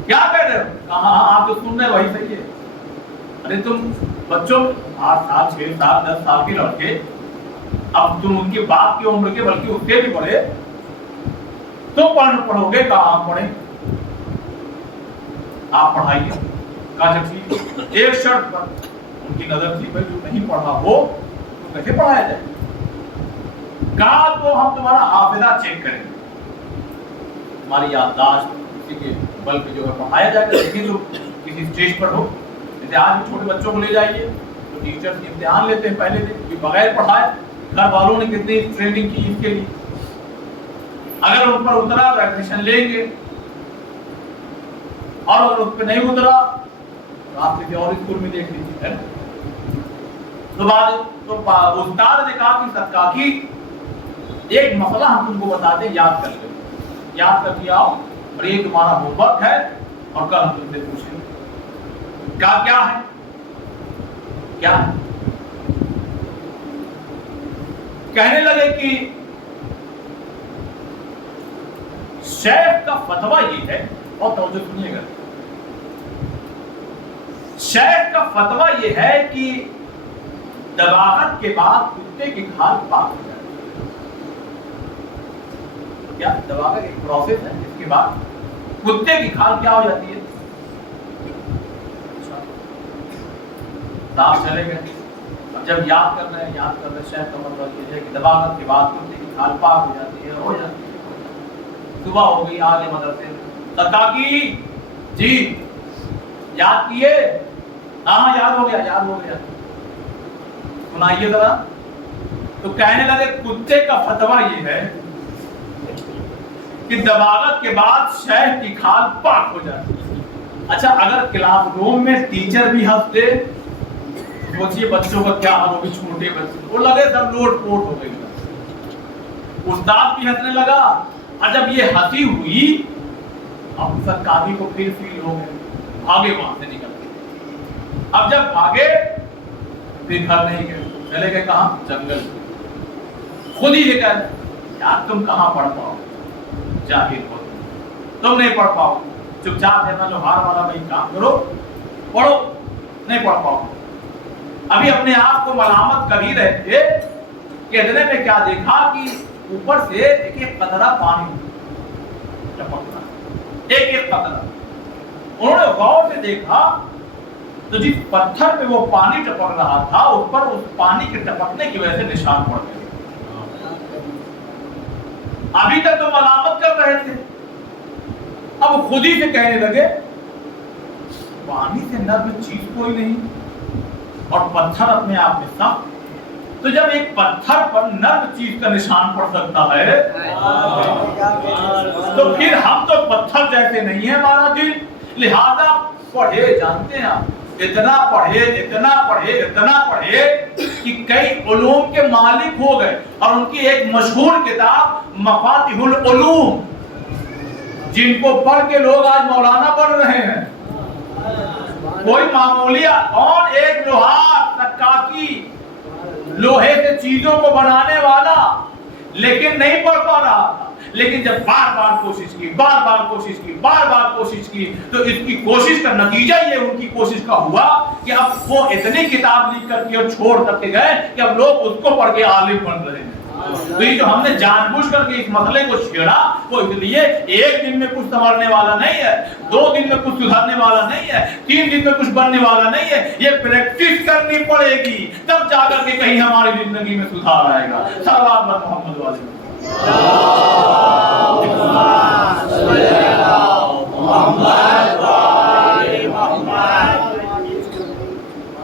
क्या कह रहे हो? कहा आप जो सुन रहे वही सही है। अरे तुम बच्चों 8 साल 6 साल 10 साल के लड़के, अब तुम उनके बाप की उम्र के, बल्कि उसके भी बड़े, तो पढ़ोगे कहाँ पढ़े? आप पढ़ाइए। कहा ठीक, एक शर्त पर। उनकी नजर थी भाई जो नहीं पढ़ा हो तो कैसे पढ़ाया जाए। कहा तो हम तुम्हारा हाफिजा चेक करेंगे, तुम्हारी याददाश्त किसी के बल पे जो है पढ़ाया जाएगा। लेकिन जो किसी स्टेज पर हो, जैसे आज छोटे बच्चों को ले जाइए तो टीचर्स इम्तिहान लेते हैं पहले दिन कि बगैर पढ़ाए घर वालों ने कितनी ट्रेनिंग की इसके लिए, अगर उन पर उतरा तो एडमिशन लेंगे, और अगर उस पर नहीं उतरा तो आप किसी और स्कूल में देख लीजिए, है। तो उस्ताद ने कहा कि सत्ता की एक मसला हम तुमको बताते हैं, याद कर लो, याद करके आओ, और ये तुम्हारा होमवर्क है और कल हम तुमसे पूछेंगे। क्या है, क्या है? कहने लगे कि शेख का फतवा ये है, और तवज्जो सुनिएगा, शेख का फतवा ये है कि दबागत के बाद कुत्ते की खाल पाक हो जाती है। क्या दबागत एक प्रोसेस है जिसके बाद कुत्ते की खाल क्या हो जाती है? साफ चले गए। अब जब याद कर रहे हैं शेख का मतलब ये है कि दबागत के बाद कुत्ते की खाल पाक हो जाती है, हो जाती है। सुबह हो गई, आगे मदरसे सकाकी जी याद किए? हाँ याद हो गया। सुनाइए जरा। तो कहने लगे कुत्ते का फतवा ये है कि दबागत के बाद शेख की खाल पाक हो जाती है। अच्छा, अगर क्लासरूम में टीचर भी हंस दे, सोचिए बच्चों का क्या हाल होगी, छोटे बच्चे, वो लगे सब लोट पोट हो गई। उस्ताद भी हंसने लगा, और जब ये हंसी हुई अब सरकारी को फिर फील हो गए, भागे वहां से निकल गए। अब जब भागे फिर घर नहीं गए, चले गए कहां? जंगल। खुद ही लेकर, यार तुम कहां पढ़ पाओ, जाहिर हो तुम नहीं पढ़ पाओ, चुपचाप है ना लोहार वाला भाई काम करो, पढ़ो, नहीं पढ़ पाओ। अभी अपने आप को मलामत कर ही रहे थे कि इतने में क्या देखा कि ऊपर से एक कतरा पानी टपक रहा, एक कतरा। उन्होंने गौर से देखा तो जिस पत्थर पे वो पानी टपक रहा था उस पर उस पानी के टपकने की वजह से निशान पड़ गए। अभी तक तो मलामत कर रहे थे, अब खुद ही से कहने लगे पानी से नर्म चीज कोई नहीं, और पत्थर अपने आप में सख्त। तो जब एक पत्थर पर नर्म चीज का निशान पड़ सकता है तो फिर हम तो पत्थर जैसे नहीं है हमारा दिल। लिहाजा पढ़े, जानते हैं आप, इतना पढ़े कि कई उलूम के मालिक हो गए, और उनकी एक मशहूर किताब मफातिहुल उलूम, जिनको पढ़ के लोग आज मौलाना बन रहे हैं। कोई मामूली कौन, एक लोहार सक्काकी, लोहे से चीजों को बनाने वाला, लेकिन नहीं पढ़ पा रहा था। लेकिन जब बार बार कोशिश की तो इसकी कोशिश का नतीजा ये उनकी कोशिश का हुआ कि अब वो इतनी किताब लिख करके और छोड़ करके गए कि अब लोग उसको पढ़ के आलिम बन रहे हैं। तो ये जो हमने जानबूझ करके इस मसले को छेड़ा, वो इसलिए एक दिन में कुछ संवरने वाला नहीं है, 2 दिन में कुछ सुधारने वाला नहीं है, 3 दिन में कुछ बनने वाला नहीं है। ये प्रैक्टिस करनी पड़ेगी, तब जाकर के कहीं हमारी जिंदगी में सुधार आएगा। सल्लल्लाहु अलैहि मोहम्मद वाले।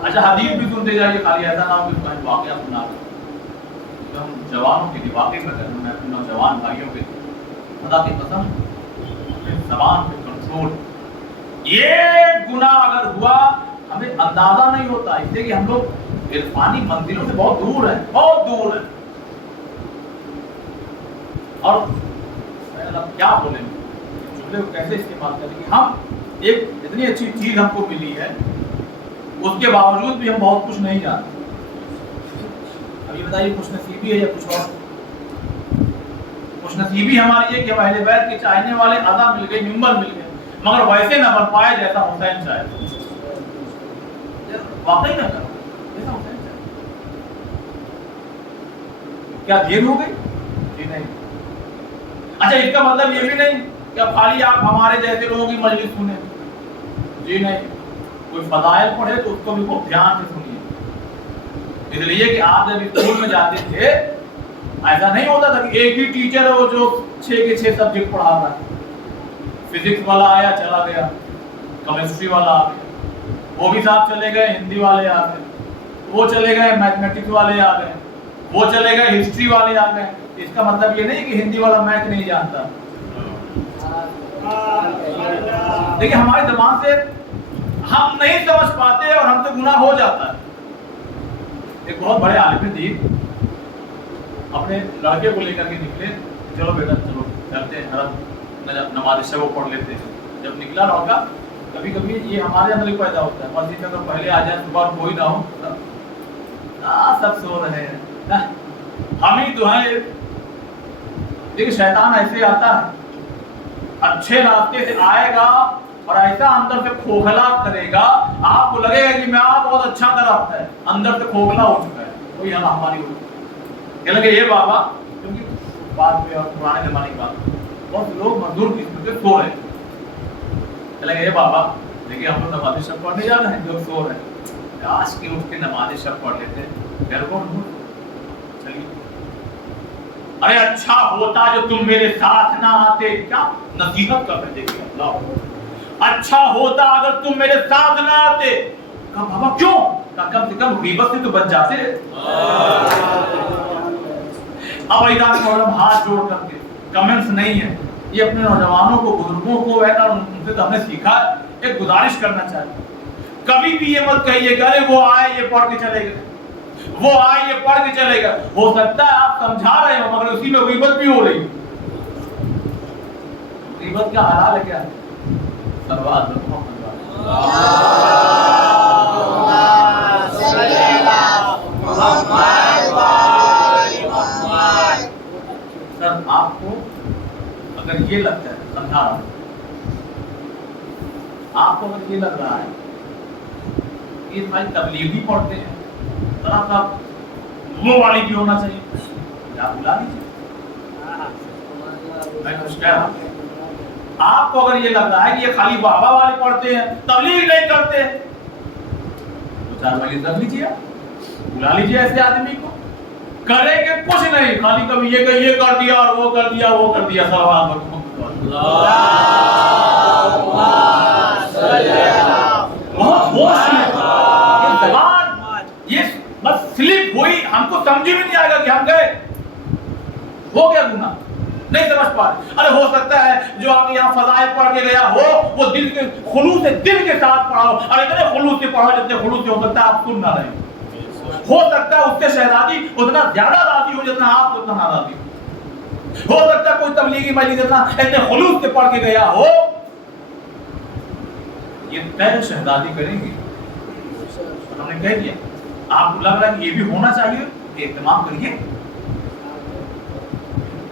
अच्छा, हदीस भी सुनते जाइए, खाली ऐसा ना हो कि कहीं वाकया सुना। तो हम जवानों के लिए वाकई में मैं अपने नौजवान भाइयों के खुदा की कसम अपने ज़बान पे कंट्रोल। ये गुनाह अगर हुआ हमें अंदाजा नहीं होता, इसलिए कि हम लोग इरफानी मंजिलों से बहुत दूर हैं। और अब क्या बोले, जुमले को कैसे इस्तेमाल करेंगे। हम एक इतनी अच्छी चीज हमको मिली है, उसके बावजूद भी हम बहुत कुछ नहीं जानते। अभी बताइए, खुश नसीबी है या कुछ और? खुश नसीबी हमारी है कि हम अहले बैत के चाहने वाले अदा मिल गए, मिंबर मिल गए, मगर वैसे न बन पाए जैसा हुसैन चाहे। वाकई ना करो जैसा हुसैन चाहे। क्या देर हो गई? जी नहीं। अच्छा, इसका मतलब ये भी नहीं कि अब खाली आप हमारे जैसे लोगों की मजलिस सुने। जी नहीं, कोई फदाइल पढ़े तो उसको भी बहुत ध्यान से सुनिए, इसलिए कि आप जब स्कूल में जाते थे ऐसा नहीं होता था कि एक ही टीचर हो जो 6 के 6 सब्जेक्ट पढ़ा रहा है। फिजिक्स वाला आया चला गया, केमिस्ट्री वाला आ गया, वो भी साहब चले गए, हिंदी वाले आ गए, वो चले गए, मैथमेटिक्स वाले आ गए, वो चले गए, हिस्ट्री वाले आ गए। इसका मतलब ये नहीं कि हिंदी वाला मैथ नहीं जानता। देखिए हमारे दिमाग से हम नहीं समझ पाते और हमसे गुनाह हो जाता है। एक बहुत बड़े आलिम दीन अपने लड़के को लेकर के निकले, चलो बेटा चलो चलते हैं, नमाज शब पढ़ लेते हैं। जब निकला लौटा, कभी कभी ये हमारे अंदर ही पैदा होता है, मस्जिद में अगर पहले आ जाए सुबह कोई ना हो, सब सो रहे हैं, हम ही तो हैं। देखिए शैतान ऐसे आता है, अच्छे रास्ते से आएगा और ऐसा अंदर से खोखला करेगा, आपको लगेगा कि मैं आप बहुत अच्छा तरफ है, अंदर से खोखला हो चुका है। वही हम हमारी कह लगे ये बाबा, क्योंकि बाद में और पुराने जमाने की बात, बहुत लोग मजदूर किस्म के सो रहे, कह लगे ये बाबा देखिए हम लोग नमाज शब पढ़ने जा रहे हैं, जो सो रहे हैं, काश कि उसके नमाज शब पढ़ लेते, घर को चलिए। अरे अच्छा होता जो तुम मेरे साथ ना आते, क्या नसीहत कर रहे, देखिए अल्लाह, अच्छा होता अगर तुम मेरे साथ ना आते। कहा बाबा क्यों? कम से कम गीबत से तो बच जाते। अब इधर हाथ जोड़ करके कमेंट्स नहीं है, ये अपने नौजवानों को, बुजुर्गों को है ना, उनसे तो हमने सीखा, एक गुजारिश करना चाहिए, कभी भी ये मत कहिए कि अरे वो आए ये पढ़ के चले गए, वो आए ये पढ़ के चले गए। हो सकता है आप समझा रहे हो मगर उसी में गीबत भी हो रही। गीबत का हाल है क्या? सलवात सर, आपको अगर ये लगता है, समझा रहा हूं, आपको अगर ये लग रहा है कि भाई तबलीगी पढ़ते हैं, जरा सा वो वाली भी होना चाहिए, आप बुला लीजिए, मैं कुछ कह रहा हूं। आपको अगर ये लग रहा है कि ये खाली बाबा वाले पढ़ते हैं, तबलीग नहीं करते, तो 4 महीने रख लीजिए, बुला लीजिए ऐसे आदमी को, करेंगे कुछ नहीं, खाली कभी ये कर दिया और वो कर दिया, वो कर दिया, सब बहुत होश में ये जबान ये बस स्लिप हुई, हमको समझ में नहीं आएगा कि हम गए, हो गया गुनाह, नहीं समझ पा रहे। अरे हो सकता है जो आप यहाँ फजाइल पढ़ के गया हो वो दिल के खुलूस से, दिल के साथ पढ़ाओ, अरे इतने खुलूस से पढ़ाओ जितने खुलूस से हो सकता है आप सुन ना रहे, हो सकता है उससे शहजादी उतना ज्यादा राजी हो जितना आप उतना नाराजी हो सकता है कोई तबलीगी मजलिस इतना इतने खुलूस से पढ़ के गया हो, ये तय शहजादी करेंगे। हमने कह दिया, आपको लग रहा है कि ये भी होना चाहिए, एहतमाम करिए,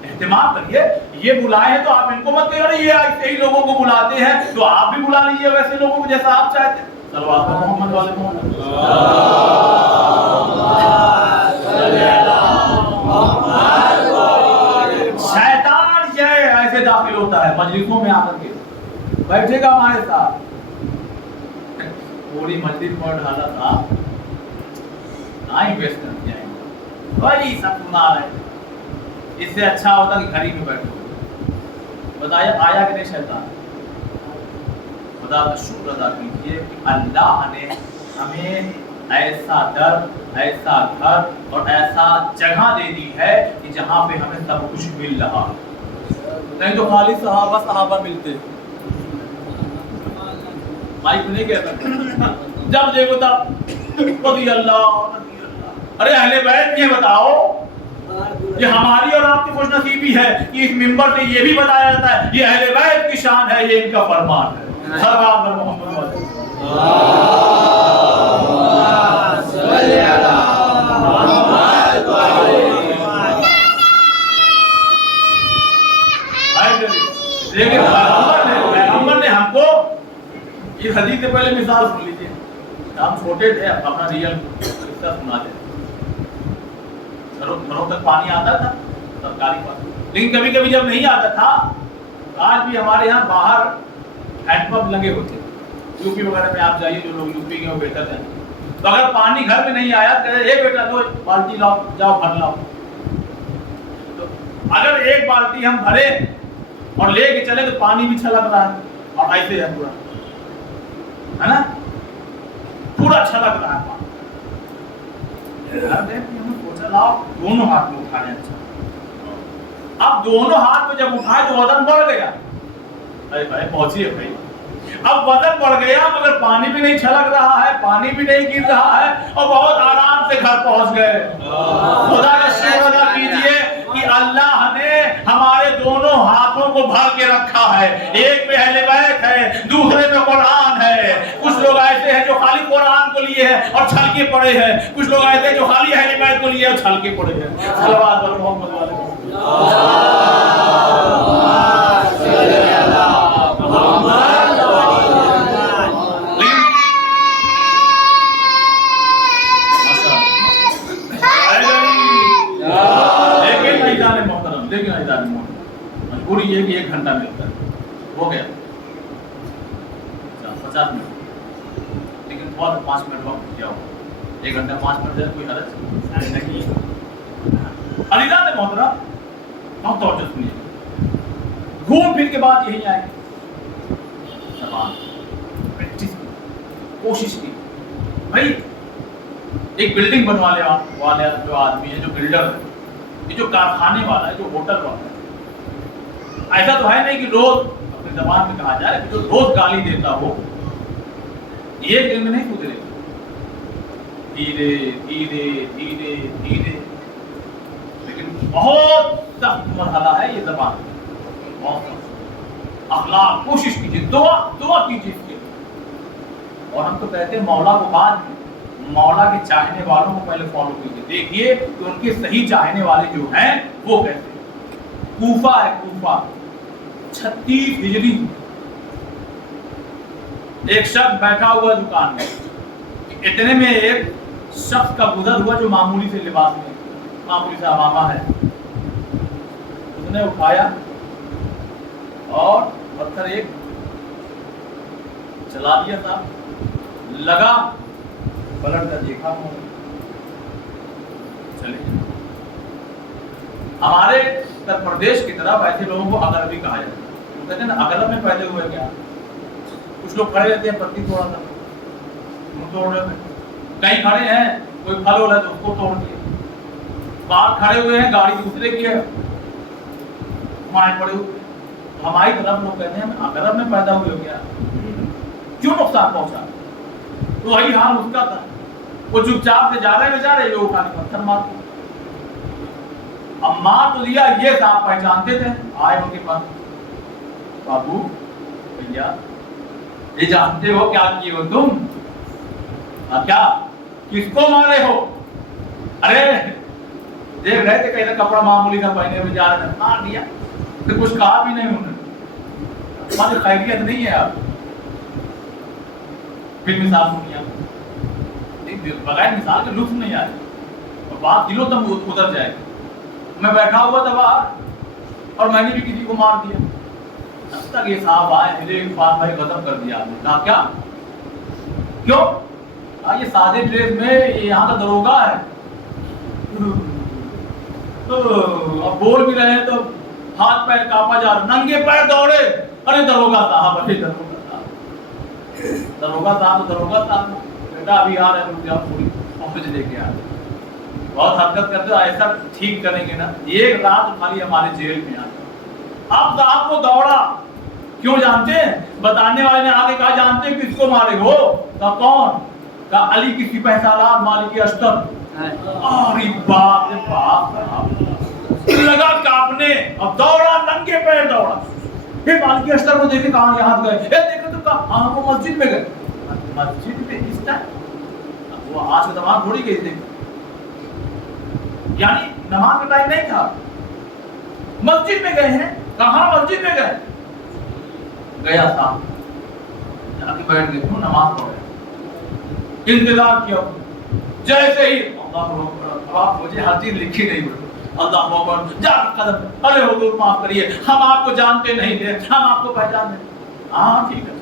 एहतमाम करिए। ये बुलाए हैं तो आप इनको मत कहिए ये ऐसे ही लोगों को बुलाते हैं, तो आप भी बुला लीजिए वैसे लोगों को जैसा आप चाहते हैं। सल्लल्लाहु अलैहि मोहम्मद वाले मोहम्मद, शैतान ये ऐसे दाखिल होता है मजलिसों में आकर के बैठेगा हमारे साथ, पूरी मस्जिद पर ढाला था, वेस्ट कर दिया, वही सब सुना रहे। इससे अच्छा होता कि घर ही में बैठो। बताया आया कि नहीं शैतान? खुदा का शुक्र अदा कीजिए कि अल्लाह ने हमें ऐसा दर, ऐसा घर और ऐसा जगह दे दी है कि जहाँ पे हमें सब कुछ मिल रहा, नहीं तो खाली सहाबा मिलते, माइक नहीं कहता, जब देखो तब रज़ी अल्लाह। अरे अहले बैत ये बताओ, ये हमारी और आपकी खुशनसीबी है कि इस मिंबर से ये भी बताया जाता है ये अहले बैत की शान है, ये इनका फरमान है। सल्लल्लाहु अलैहि मोहम्मद लेकिन पैगंबर ने हमको इस हदीस से पहले मिसाल सुन लीजिए, हम छोटे थे, अपना रियल किस्सा सुना दे। घरों तक पानी आता था सरकारी पानी, लेकिन कभी कभी जब नहीं आता था, आज भी हमारे यहाँ बाहर हैंडपंप लगे होते, यूपी वगैरह में आप जाइए, जो लोग यूपी के वो बेहतर है। तो अगर पानी घर में नहीं आया तो ए बेटा लो बाल्टी लाओ, जाओ भर लाओ। तो अगर एक बाल्टी हम भरे और लेके चले तो पानी भी छलक रहा है, और ऐसे है पूरा, है ना, पूरा छलक रहा है पानी। हमने सोचा लाओ दोनों हाथ में उठा लें। अच्छा, अब दोनों हाथ में जब उठाए तो वजन बढ़ गया। अरे भाई पहुंचिए भाई, अब वजन बढ़ गया मगर पानी भी नहीं छलक रहा है, पानी भी नहीं गिर रहा है, और बहुत आराम से घर पहुंच गए। खुदा का शुक्र अदा कीजिए कि अल्लाह ने हमारे दोनों हाथों को भर के रखा है। एक में अहले बैत है, दूसरे में कुरान है। कुछ लोग ऐसे हैं जो खाली कुरान को लिए हैं और छल के पड़े हैं, कुछ लोग ऐसे जो खाली अहले बैत को लिए और छल के पड़े हैं। सल्लल्लाहु अलैहि मोहम्मद मजबूरी ये कि 1 घंटा मिलता है, हो गया 50 मिनट, लेकिन बहुत 5 मिनट वक्त क्या हो, 1 घंटा 5 मिनट जाए कोई हरज नहीं। अलीजा ने मोहतरम बहुत तवज्जो सुनिए, घूम फिर के बाद यही आए, जबान प्रैक्टिस की, कोशिश की। भाई एक बिल्डिंग बनवाने वाले जो आदमी है, जो बिल्डर है, ये जो कारखाने वाला है, जो होटल वाला है, ऐसा तो है नहीं कि रोज अपने जबान में कहा जाए कि जो रोज गाली देता हो एक दिन में नहीं सुधरेगा, धीरे धीरे धीरे धीरे, लेकिन बहुत सख्त मरहला है ये जबान, बहुत सख्त। अखलाक कोशिश कीजिए, दुआ कीजिए इसके लिए। और हम तो कहते हैं मौला को बाद में, मौला के चाहने वालों को पहले फॉलो कीजिए। देखिए कि उनके सही चाहने वाले जो हैं वो कैसे। कूफा है, कूफा 36 हिजरी, एक शख्स बैठा हुआ दुकान में, इतने में एक शख्स का गुजर हुआ जो मामूली से लिबास में, मामूली सा अमामा है, उसने उठाया और पत्थर एक चला दिया था, लगा, पलट कर देखा, चले। हमारे उत्तर प्रदेश की तरफ ऐसे लोगों को अगरबी कहा जाता है, तो कहते हैं ना अगरब में पैदा हुए क्या। कुछ लोग खड़े रहते हैं, पत्ती तोड़ा था, तोड़ रहे थे, कहीं खड़े हैं, कोई फल हो रहा है तो उसको तोड़ दिया, बाहर खड़े हुए हैं, गाड़ी दूसरे की है, माए पड़े हुए। हमारी तरफ लोग कहते हैं अगरब में पैदा हुए क्या, क्यों नुकसान पहुंचा। तो वही हाल उसका था, वो चुपचाप से जा रहे बेचारे, लोग उठा के पत्थर मारते। अब मार तो दिया, ये साहब पहचानते थे, आए उनके पास, बाबू भैया ये जानते हो क्या किए हो तुम, क्या किसको मारे हो। अरे देख रहे थे कहीं कपड़ा मामूली का पहने हुए जा रहे थे, मार दिया, तो कुछ कहा भी नहीं उन्होंने, हमारी खैरियत नहीं है। आप फिर मिसाल सुनिए, बगैर मिसाल के लुत्फ नहीं आए, और बात दिलों तक उधर जाएगी। मैं बैठा हुआ था बाहर और मैंने भी किसी को मार दिया, तब तक ये साहब आए, मेरे पास भाई गजब कर दिया आपने। कहा क्या, क्यों, ये सादे ड्रेस में, ये यहाँ का दरोगा है। तो अब बोल भी रहे हैं तो हाथ पैर कांपा जा रहा, नंगे पैर दौड़े, अरे दरोगा साहब, अरे दरोगा साहब, दरोगा साहब, दरोगा साहब, बेटा अभी आ रहे हैं, पूरी ऑफिस लेके आ रहे, बहुत हरकत करते हो, ऐसा ठीक करेंगे ना, एक रात खाली हमारे जेल में आ। अब साहब को दौड़ा, क्यों जानते हैं, बताने वाले ने आगे कहा, जानते हैं किसको मारे हो, का कौन, का अली की सिपह सालार मालिक अस्तर। अरे बाप रे बाप, लगा कांपने, अब दौड़ा, नंगे पैर दौड़ा, फिर मालिक अस्तर को देखे, कहाँ यहाँ गए, देखे तो कहा, हाँ वो मस्जिद में गए। मस्जिद में इस टाइम, वो आज का दिमाग थोड़ी गई थी, यानी नमाज का टाइम नहीं था, मस्जिद में गए हैं। कहाँ मस्जिद में गए, गया था, जाके बैठ गए, क्यों नमाज पढ़ रहे, इंतजार किया, जैसे ही आप मुझे हर चीज लिखी नहीं हुई, अल्लाह अकबर, जाके कदम, अरे हुजूर माफ करिए, हम आपको जानते नहीं थे, हम आपको पहचान नहीं। हाँ ठीक है,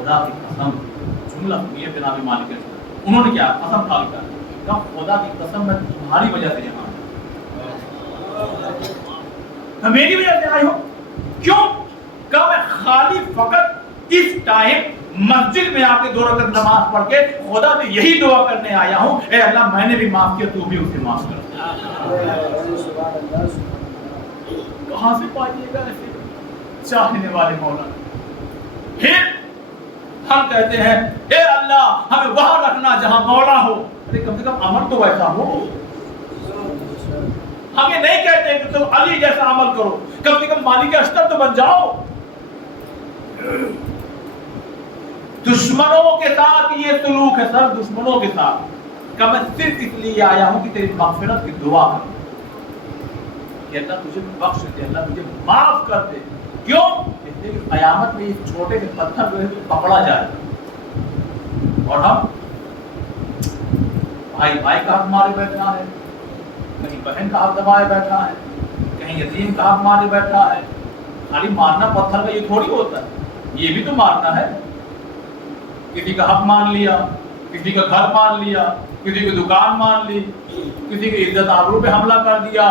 खुदा की कसम, जुमला सुनिए जनाब मालिक, उन्होंने क्या कसम खा लिया, कहा खुदा की कसम मैं तुम्हारी वजह से यहाँ आया, मेरी वजह से आई हो। क्यों? कहा मैं खाली फकत इस टाइम मस्जिद में आके 2 रकात नमाज पढ़ के खुदा से यही दुआ करने आया हूँ, ए अल्लाह मैंने भी माफ किया, तू भी उसे माफ कर। कहां से पाइएगा ऐसे चाहने वाले मौला? फिर हम कहते हैं ए अल्लाह हमें वहां रखना जहां मौला हो। अरे कम से कम अमल तो वैसा हो। हम ये नहीं कहते कि तुम अली जैसा अमल करो, कम से कम मालिक अशतर तो बन जाओ। दुश्मनों के साथ ये सलूक है सर, दुश्मनों के साथ। कि मैं सिर्फ इसलिए आया हूं कि तेरी मगफिरत की दुआ करूं कि अल्लाह तुझे बख्श दे, अल्लाह तुझे माफ कर दे। क्यों? इसलिए कि कयामत में इस छोटे से पत्थर जो है पकड़ा जाए और हम भाई भाई का हाथ मारे बैठा है, कहीं बहन का हाथ दबाए बैठा है, कहीं यतीम का हाथ मारे बैठा है। खाली मारना पत्थर का ये थोड़ी होता है, ये भी तो मारना है। किसी का हक मान लिया, किसी का घर मान लिया, किसी की दुकान मान ली, किसी की इज्जत आबरू पे हमला कर दिया।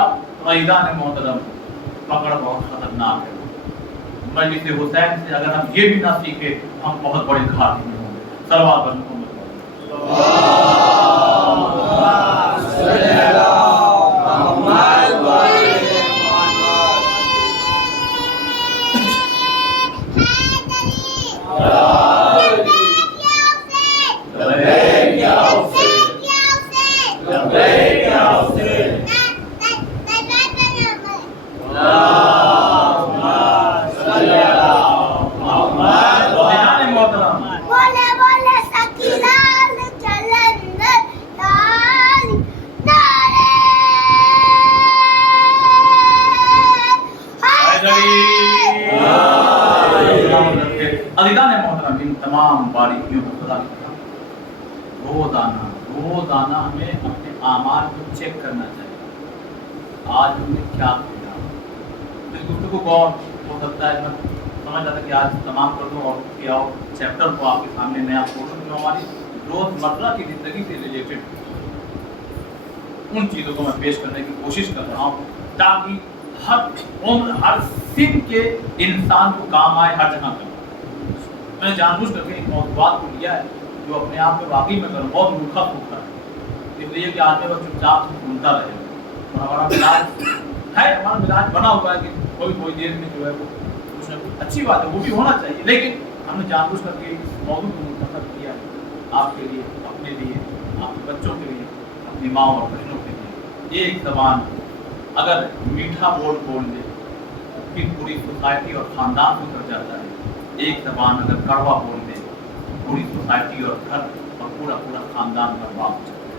मैदान मोहतरम पकड़ बहुत खतरनाक है। मजलिस हुसैन से अगर हम ये भी ना सीखे हम बहुत बड़े घाटे में होंगे। सलवात पर मोहम्मद तमाम बारीकियों को खुदा की रोजाना हमें अपने आमाल को चेक करना चाहिए। आज हमने क्या किया, इस गुफ्तगू को और हो सकता है मैं समझ आता कि आज तमाम कर दूँ और किया और चैप्टर को आपके सामने नया खोलूँ जो हमारी रोजमर्रा की जिंदगी से रिलेटेड उन चीज़ों को मैं पेश करने की कोशिश कर रहा हूँ ताकि हर उम्र हर सिन के इंसान को काम आए हर जगह का। मैंने जानबूझ करके एक मौजूद को लिया है जो अपने आप में वाकई में बहुत रूखा सूखा है, इसलिए कि आदमी बस चुपचाप सुनता रहे। तो हमारा मिजाज है, हमारा मिजाज बना हुआ है कि कोई देर में जो है वो कुछ ना कुछ अच्छी बात है वो भी होना चाहिए, लेकिन हमने जानबूझ करके इस मौजूद को मुंतखब किया है आपके लिए, अपने लिए, आपके बच्चों के लिए, अपनी माँ और बहनों के लिए। एक ज़बान अगर मीठा बोल दे फिर पूरी सोसाइटी और ख़ानदान को कर जाता है। एक ज़बान अगर कड़वा बोल दे पूरी सोसाइटी और घर और पूरा ख़ानदान बर्बाद हो जाता है।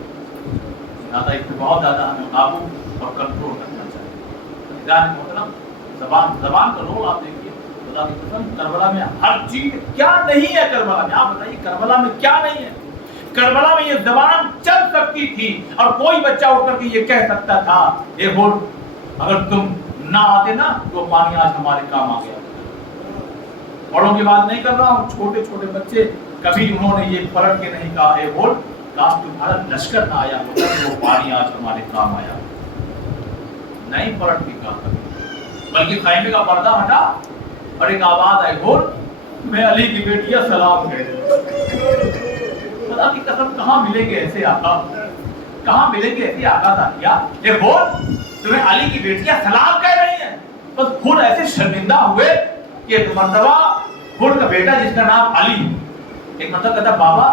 लिहाजा इस पर बहुत ज़्यादा हमें काबू और कंट्रोल रखना चाहिए। मतलब ज़बान का रोल आप देखिए, खुदा की कसम करबला में हर चीज़ क्या नहीं है। करबला में आप बताइए, करबला में क्या नहीं है? करबला में ये ज़बान चल सकती थी और कोई बच्चा उठ करके ये कह सकता था ए बोल अगर तुम ना आते ना तो पानी आज हमारे काम आ गया। बड़ों की बात नहीं कर रहा हूँ, छोटे छोटे बच्चे कभी उन्होंने ये पलट के नहीं कहा ए बोल काश तुम्हारा लश्कर ना आया होता तो वो पानी आज हमारे काम आया। नहीं पलट के कहा कभी, बल्कि खैमे का पर्दा हटा और एक आवाज आई बोल मैं अली की बेटियां सलाम कह रही। खुदा की कसम कहाँ मिलेंगे ऐसे आका, कहाँ मिलेंगे ऐसे आका ताकिया? ये बोल तुम्हें अली की बेटियां सलाम कह रही हैं। बस खुद ऐसे शर्मिंदा हुए कि एक मर्तबा खुद का बेटा जिसका नाम अली एक मतलब कहता बाबा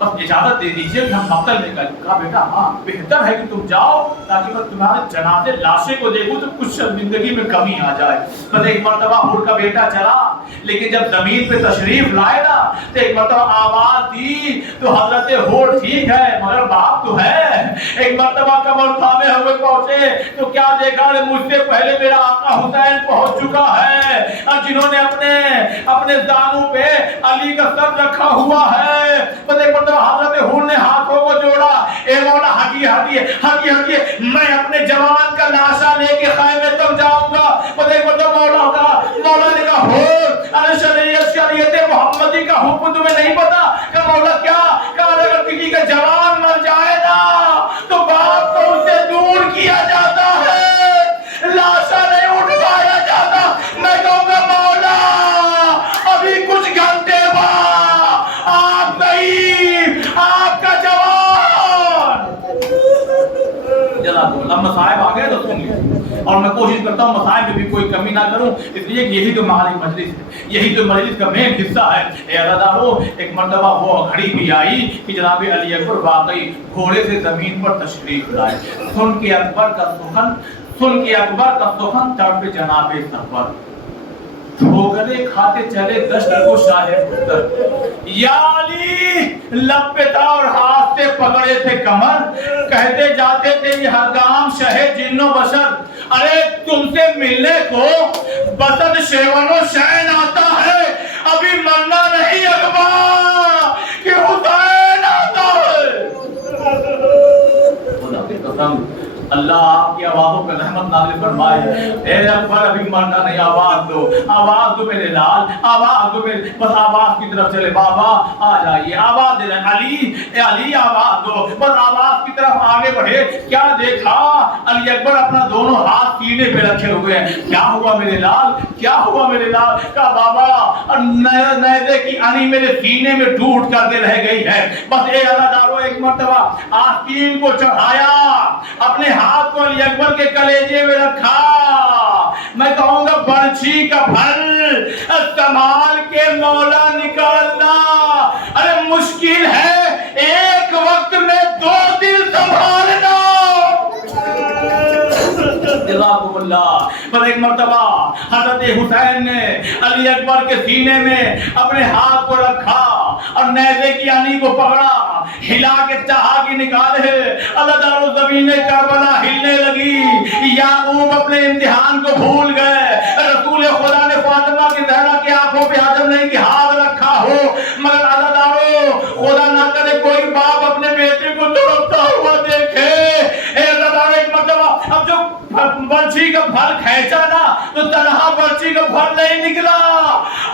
बस इजाजत दे दीजिए कि हम मक्तल में गए। कहा बेटा हाँ बेहतर है कि तुम जाओ ताकि मैं तुम्हारे जनाजे लाशें को देखूं तो कुछ जिंदगी में कमी आ जाए। बस एक मर्तबा हुर का बेटा चला, लेकिन जब जमीन पे तशरीफ लाए ना तो एक मर्तबा आवाज दी तो हजरत हुर ठीक है मगर बाप तो है। एक मर्तबा कमर थामे हुए पहुंचे तो क्या देखा मुझसे पहले मेरा आका हुसैन पहुंच चुका है और जिन्होंने अपने दानों पे अली का सर रखा हुआ है। बस एक मर्तबा हजरत हुर ने हाथों को जोड़ा, ए मौला हटिए मैं अपने जवान का लाशा लेके खैमे तक जाऊंगा। बस एक मर्तबा मौला ने कहा हुर अरे शरीयत मोहम्मदी का हुक्म तुम्हें नहीं पता? कि मौला क्या कि अगर किसी का जवान मर जाए ना तो बाप को उससे दूर किया जाता है, लाशा नहीं उठवाया जाता। मैं कहूँगा मौला अभी कुछ घंटे बाद आप नहीं, आपका जवान। जनाब मसाइब आ गए तो सुन लीजिए, और मैं कोशिश करता हूँ मसाइब में भी कोई कमी ना करूँ, इसलिए कि यही तो महाली मजलिस है, यही तो मजलिस का मेन हिस्सा है। ए अज़ादारो, एक मर्तबा वो घड़ी भी आई कि जनाब अली अकबर वाकई घोड़े से जमीन पर तशरीफ लाए। सुन के अकबर का सुखन चढ़ पे जनाब सफर, ठोकरे खाते चले दश्त को शाहे पुत्र। या अली लब पे था और हाथ से पकड़े थे कमर, कहते जाते थे ये हरगाम शहे जिन्नो बशर। अरे तुमसे मिलने को बसद शेवनो शैन आता है, अभी मरना नहीं अकबर कि हुसैन आता है। खुदा की कसम, अल्लाह आपकी आवाज़ों पे रहमत नाज़िल फरमाए। ए अकबर अभी मरना नहीं, आवाज़ दो मेरे लाल, आवाज़ दो मेरे, बस आवाज़ की तरफ चले, बाबा आ जाइए, आवाज़ दे रहे हैं, अली आवाज़ दो, बस आवाज़ की तरफ आगे बढ़े। क्या देखा? अली अकबर अपना दोनों हाथ सीने पे रखे हुए हैं। क्या हुआ मेरे लाल, क्या हुआ मेरे लाल? कहा बाबा नैज़े की अनी मेरे सीने में टूट करके रह गई है, बस ए अज़ादारो एक मर्तबा आस्तीन को चढ़ाया, अपने हाथ को अली अकबर के कलेजे में रखा। मैं कहूंगा बर्छी का फल संभाल के मौला निकालना, अरे मुश्किल है एक वक्त में दो दिल संभालना। पर एक मर्तबा हज़रत हुसैन ने अली अकबर के सीने में अपने हाथ को रखा और नेज़े की अनी को पकड़ा, हिला के चाहा कि निकाले। अल्लाह ज़मीने करबला हिलने लगी। याकूब अपने इम्तिहान को भूल गए। रसूल खुदा ने फातिमा की ज़हरा की आंखों पे आदम नहीं की हाथ रखा हो, मगर अल्लाह खुदा ना करे कोई बाप अपने बेटे को तड़पता हुआ देखे। एक मतलब अब जो बर्छी का फल खींचा ना तो तनहा बर्छी का फल नहीं निकला,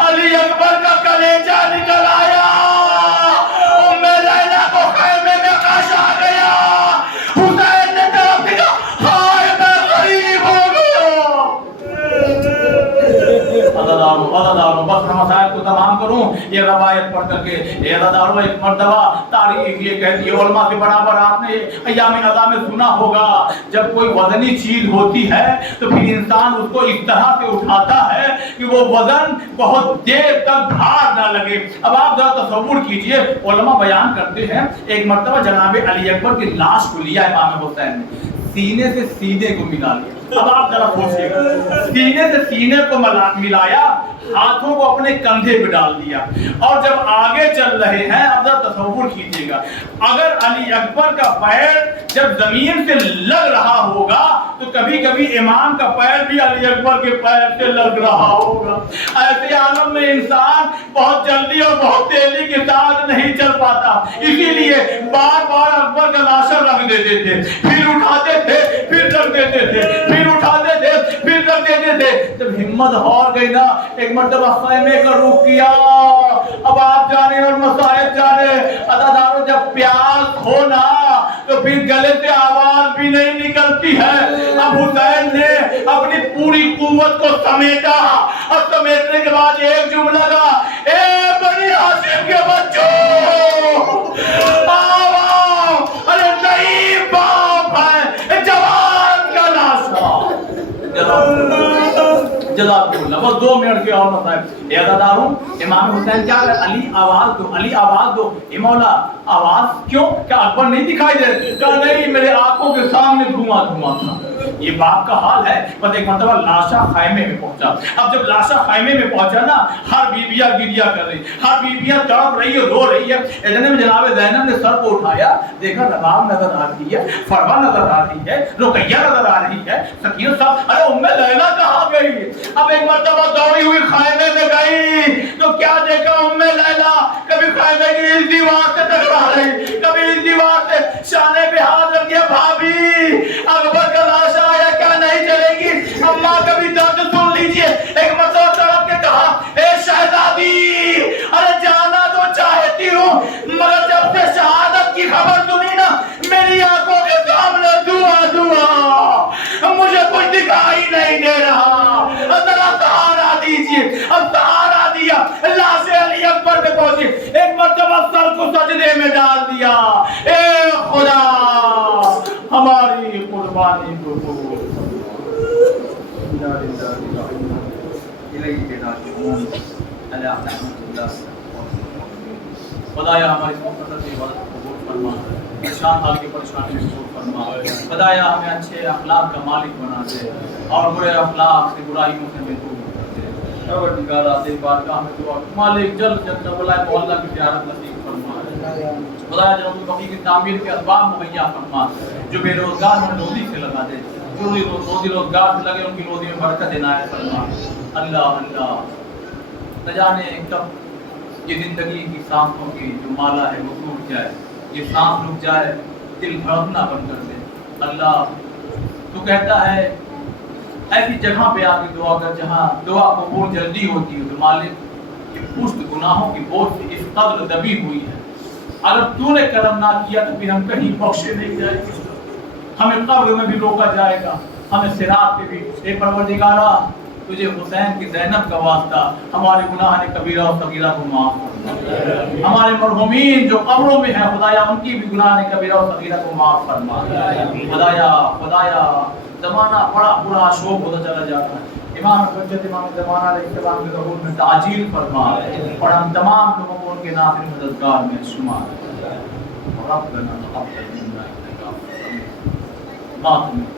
अली अकबर का कलेजा निकल आया। उम्मे लैला को खैमे में काश आ गया। हुसैन ने तरफ दिया, हाय मैं गरीब हो गया। अल्लाह बस मसाइल को तमाम करूं ये रवायत पढ़ करके। एक मर्तबा तारीख ये कहती है, उलमा के बराबर आपने अय्याम अज़ा में सुना होगा, जब कोई वजनी चीज होती है तो फिर इंसान उसको इस तरह से उठाता है कि वो वजन बहुत देर तक भार ना लगे। अब आप जरा तसव्वुर कीजिए, उलमा बयान करते हैं एक मर्तबा जनाब अली अकबर की लाश को लिया इमाम हुसैन ने, सीने से सीने को मिला लिया। अब आप जरा सोचिएगा, सीने से सीने को मिलाया, हाथों को अपने कंधे पे डाल दिया और जब आगे चल रहे हैं, अब जरा तसव्वुर कीजिएगा, अगर अली अकबर का पैर जब जमीन से लग रहा होगा तो कभी कभी इमाम का पैर भी अली अकबर के पैर से लग रहा होगा। ऐसे आलम में इंसान बहुत जल्दी और बहुत तेजी के साथ नहीं चल पाता, इसीलिए बार बार अकबर का लाशा रख देते थे, फिर उठाते थे, फिर रख देते थे, फिर उठाते थे, फिर रख देते थे। जब हिम्मत हार गई ना, एक मर्तबा खैमे का रुख किया। अब आप जाने और मसाइब जाने, अदादारों जब प्यास हो ना तो फिर गले से आवाज भी नहीं निकलती है। अब हुसैन ने अपनी पूरी कुव्वत को समेटा और समेटने के बाद एक जुमला लगा, ए बनी हाशिम के बच्चों आओ, अरे नहीं बाप है जवान का लाशा। जज़ाकुल्लाह, बस 2 मिनट के और मसाइब। अज़ादारों इमाम हुसैन क्या कर, अली आवाज दो, अली आवाज दो। ए मौला आवाज क्यों, क्या अकबर नहीं दिखाई दे? क्या नहीं, मेरे आंखों के सामने धुआं धुआं था। ये बाप का हाल है। बस एक मर्तबा लाशा खैमे में पहुंचा। अब जब लाशा खैमे में पहुंचा ना, हर बीबियां गिरिया कर रही, हर बीबियां तड़प रही है, रो रही है। इतने में जनाब ज़ैनब ने सर को उठाया, देखा रबाब नजर आ रही है, फरवा नजर आ रही है, रुकैया नजर आ रही है, सकीना साहब, अरे उम्मे लैला कहाँ गई? अब एक मर्तबा दौड़ी हुई खैमे में गई तो क्या देखा, उम्मे लैला कभी खैमे की इस दीवार से टकरा रही, कभी इस दीवार से, शाने पे हाथ रख दिया, भाभी अकबर का लाशा आया, क्या नहीं चलेगी? अम्मा कभी दर्द सुन लीजिए। एक मर्तबा तड़प के कहा, ए शहजादी, अरे जाना راجعون الا رحمت اللہ خدایا ہماری مقدس عبادت کو قبول فرما پریشان حال کی پریشانی کو دور فرما خدایا ہمیں اچھے اخلاق کا مالک بنا دے اور برے اخلاق سے برائیوں سے محفوظ کر دے پروردگار آتے بارگاہ میں دعا مالک جلد جلد بلائے محلہ کی زیارت نصیب فرما خدایا جنت البقیع کی تعمیر کے اسباب مہیا فرما جو بے روزگار میں روزی سے لگا دے جو روزی روزگار سے لگے ان کی روزی میں برکت عنایت فرما اللہ اللہ نہ جانے کب یہ زندگی کی سانسوں کی جو مالا ہے وہ ٹوٹ جائے یہ سانس رک جائے دل دھڑکنا بند کر دے اللہ تو کہتا ہے ایسی جگہ پہ آ کے دعا کر جہاں دعا قبول جلدی ہوتی ہے تو مالک یہ پشت گناہوں کی بوجھ سے اس قدر دبی ہوئی ہے اگر تو نے کرم نہ کیا تو پھر ہم کہیں بخشے نہیں جائیں گے ہمیں قبر میں بھی روکا جائے گا ہمیں صراط پہ بھی اے پروردگارا تجھے حسین کی زینب کا واسطہ ہمارے گناہ کبیرہ اور صغیرہ کو معاف فرما ہمارے مرحومین جو قبروں میں ہیں خدایا ان کی بھی گناہ کبیرہ اور صغیرہ کو معاف فرما خدایا زمانہ بڑا برا شوق ہوتا چلا جاتا ہے امام حجت امام زمانہ علیہ السلام کے ظہور میں تعجیل فرما اور ہم تمام لوگوں کو ان کے ناصر مددگار میں شمار ربنا تقبل منا انك انت السميع العليم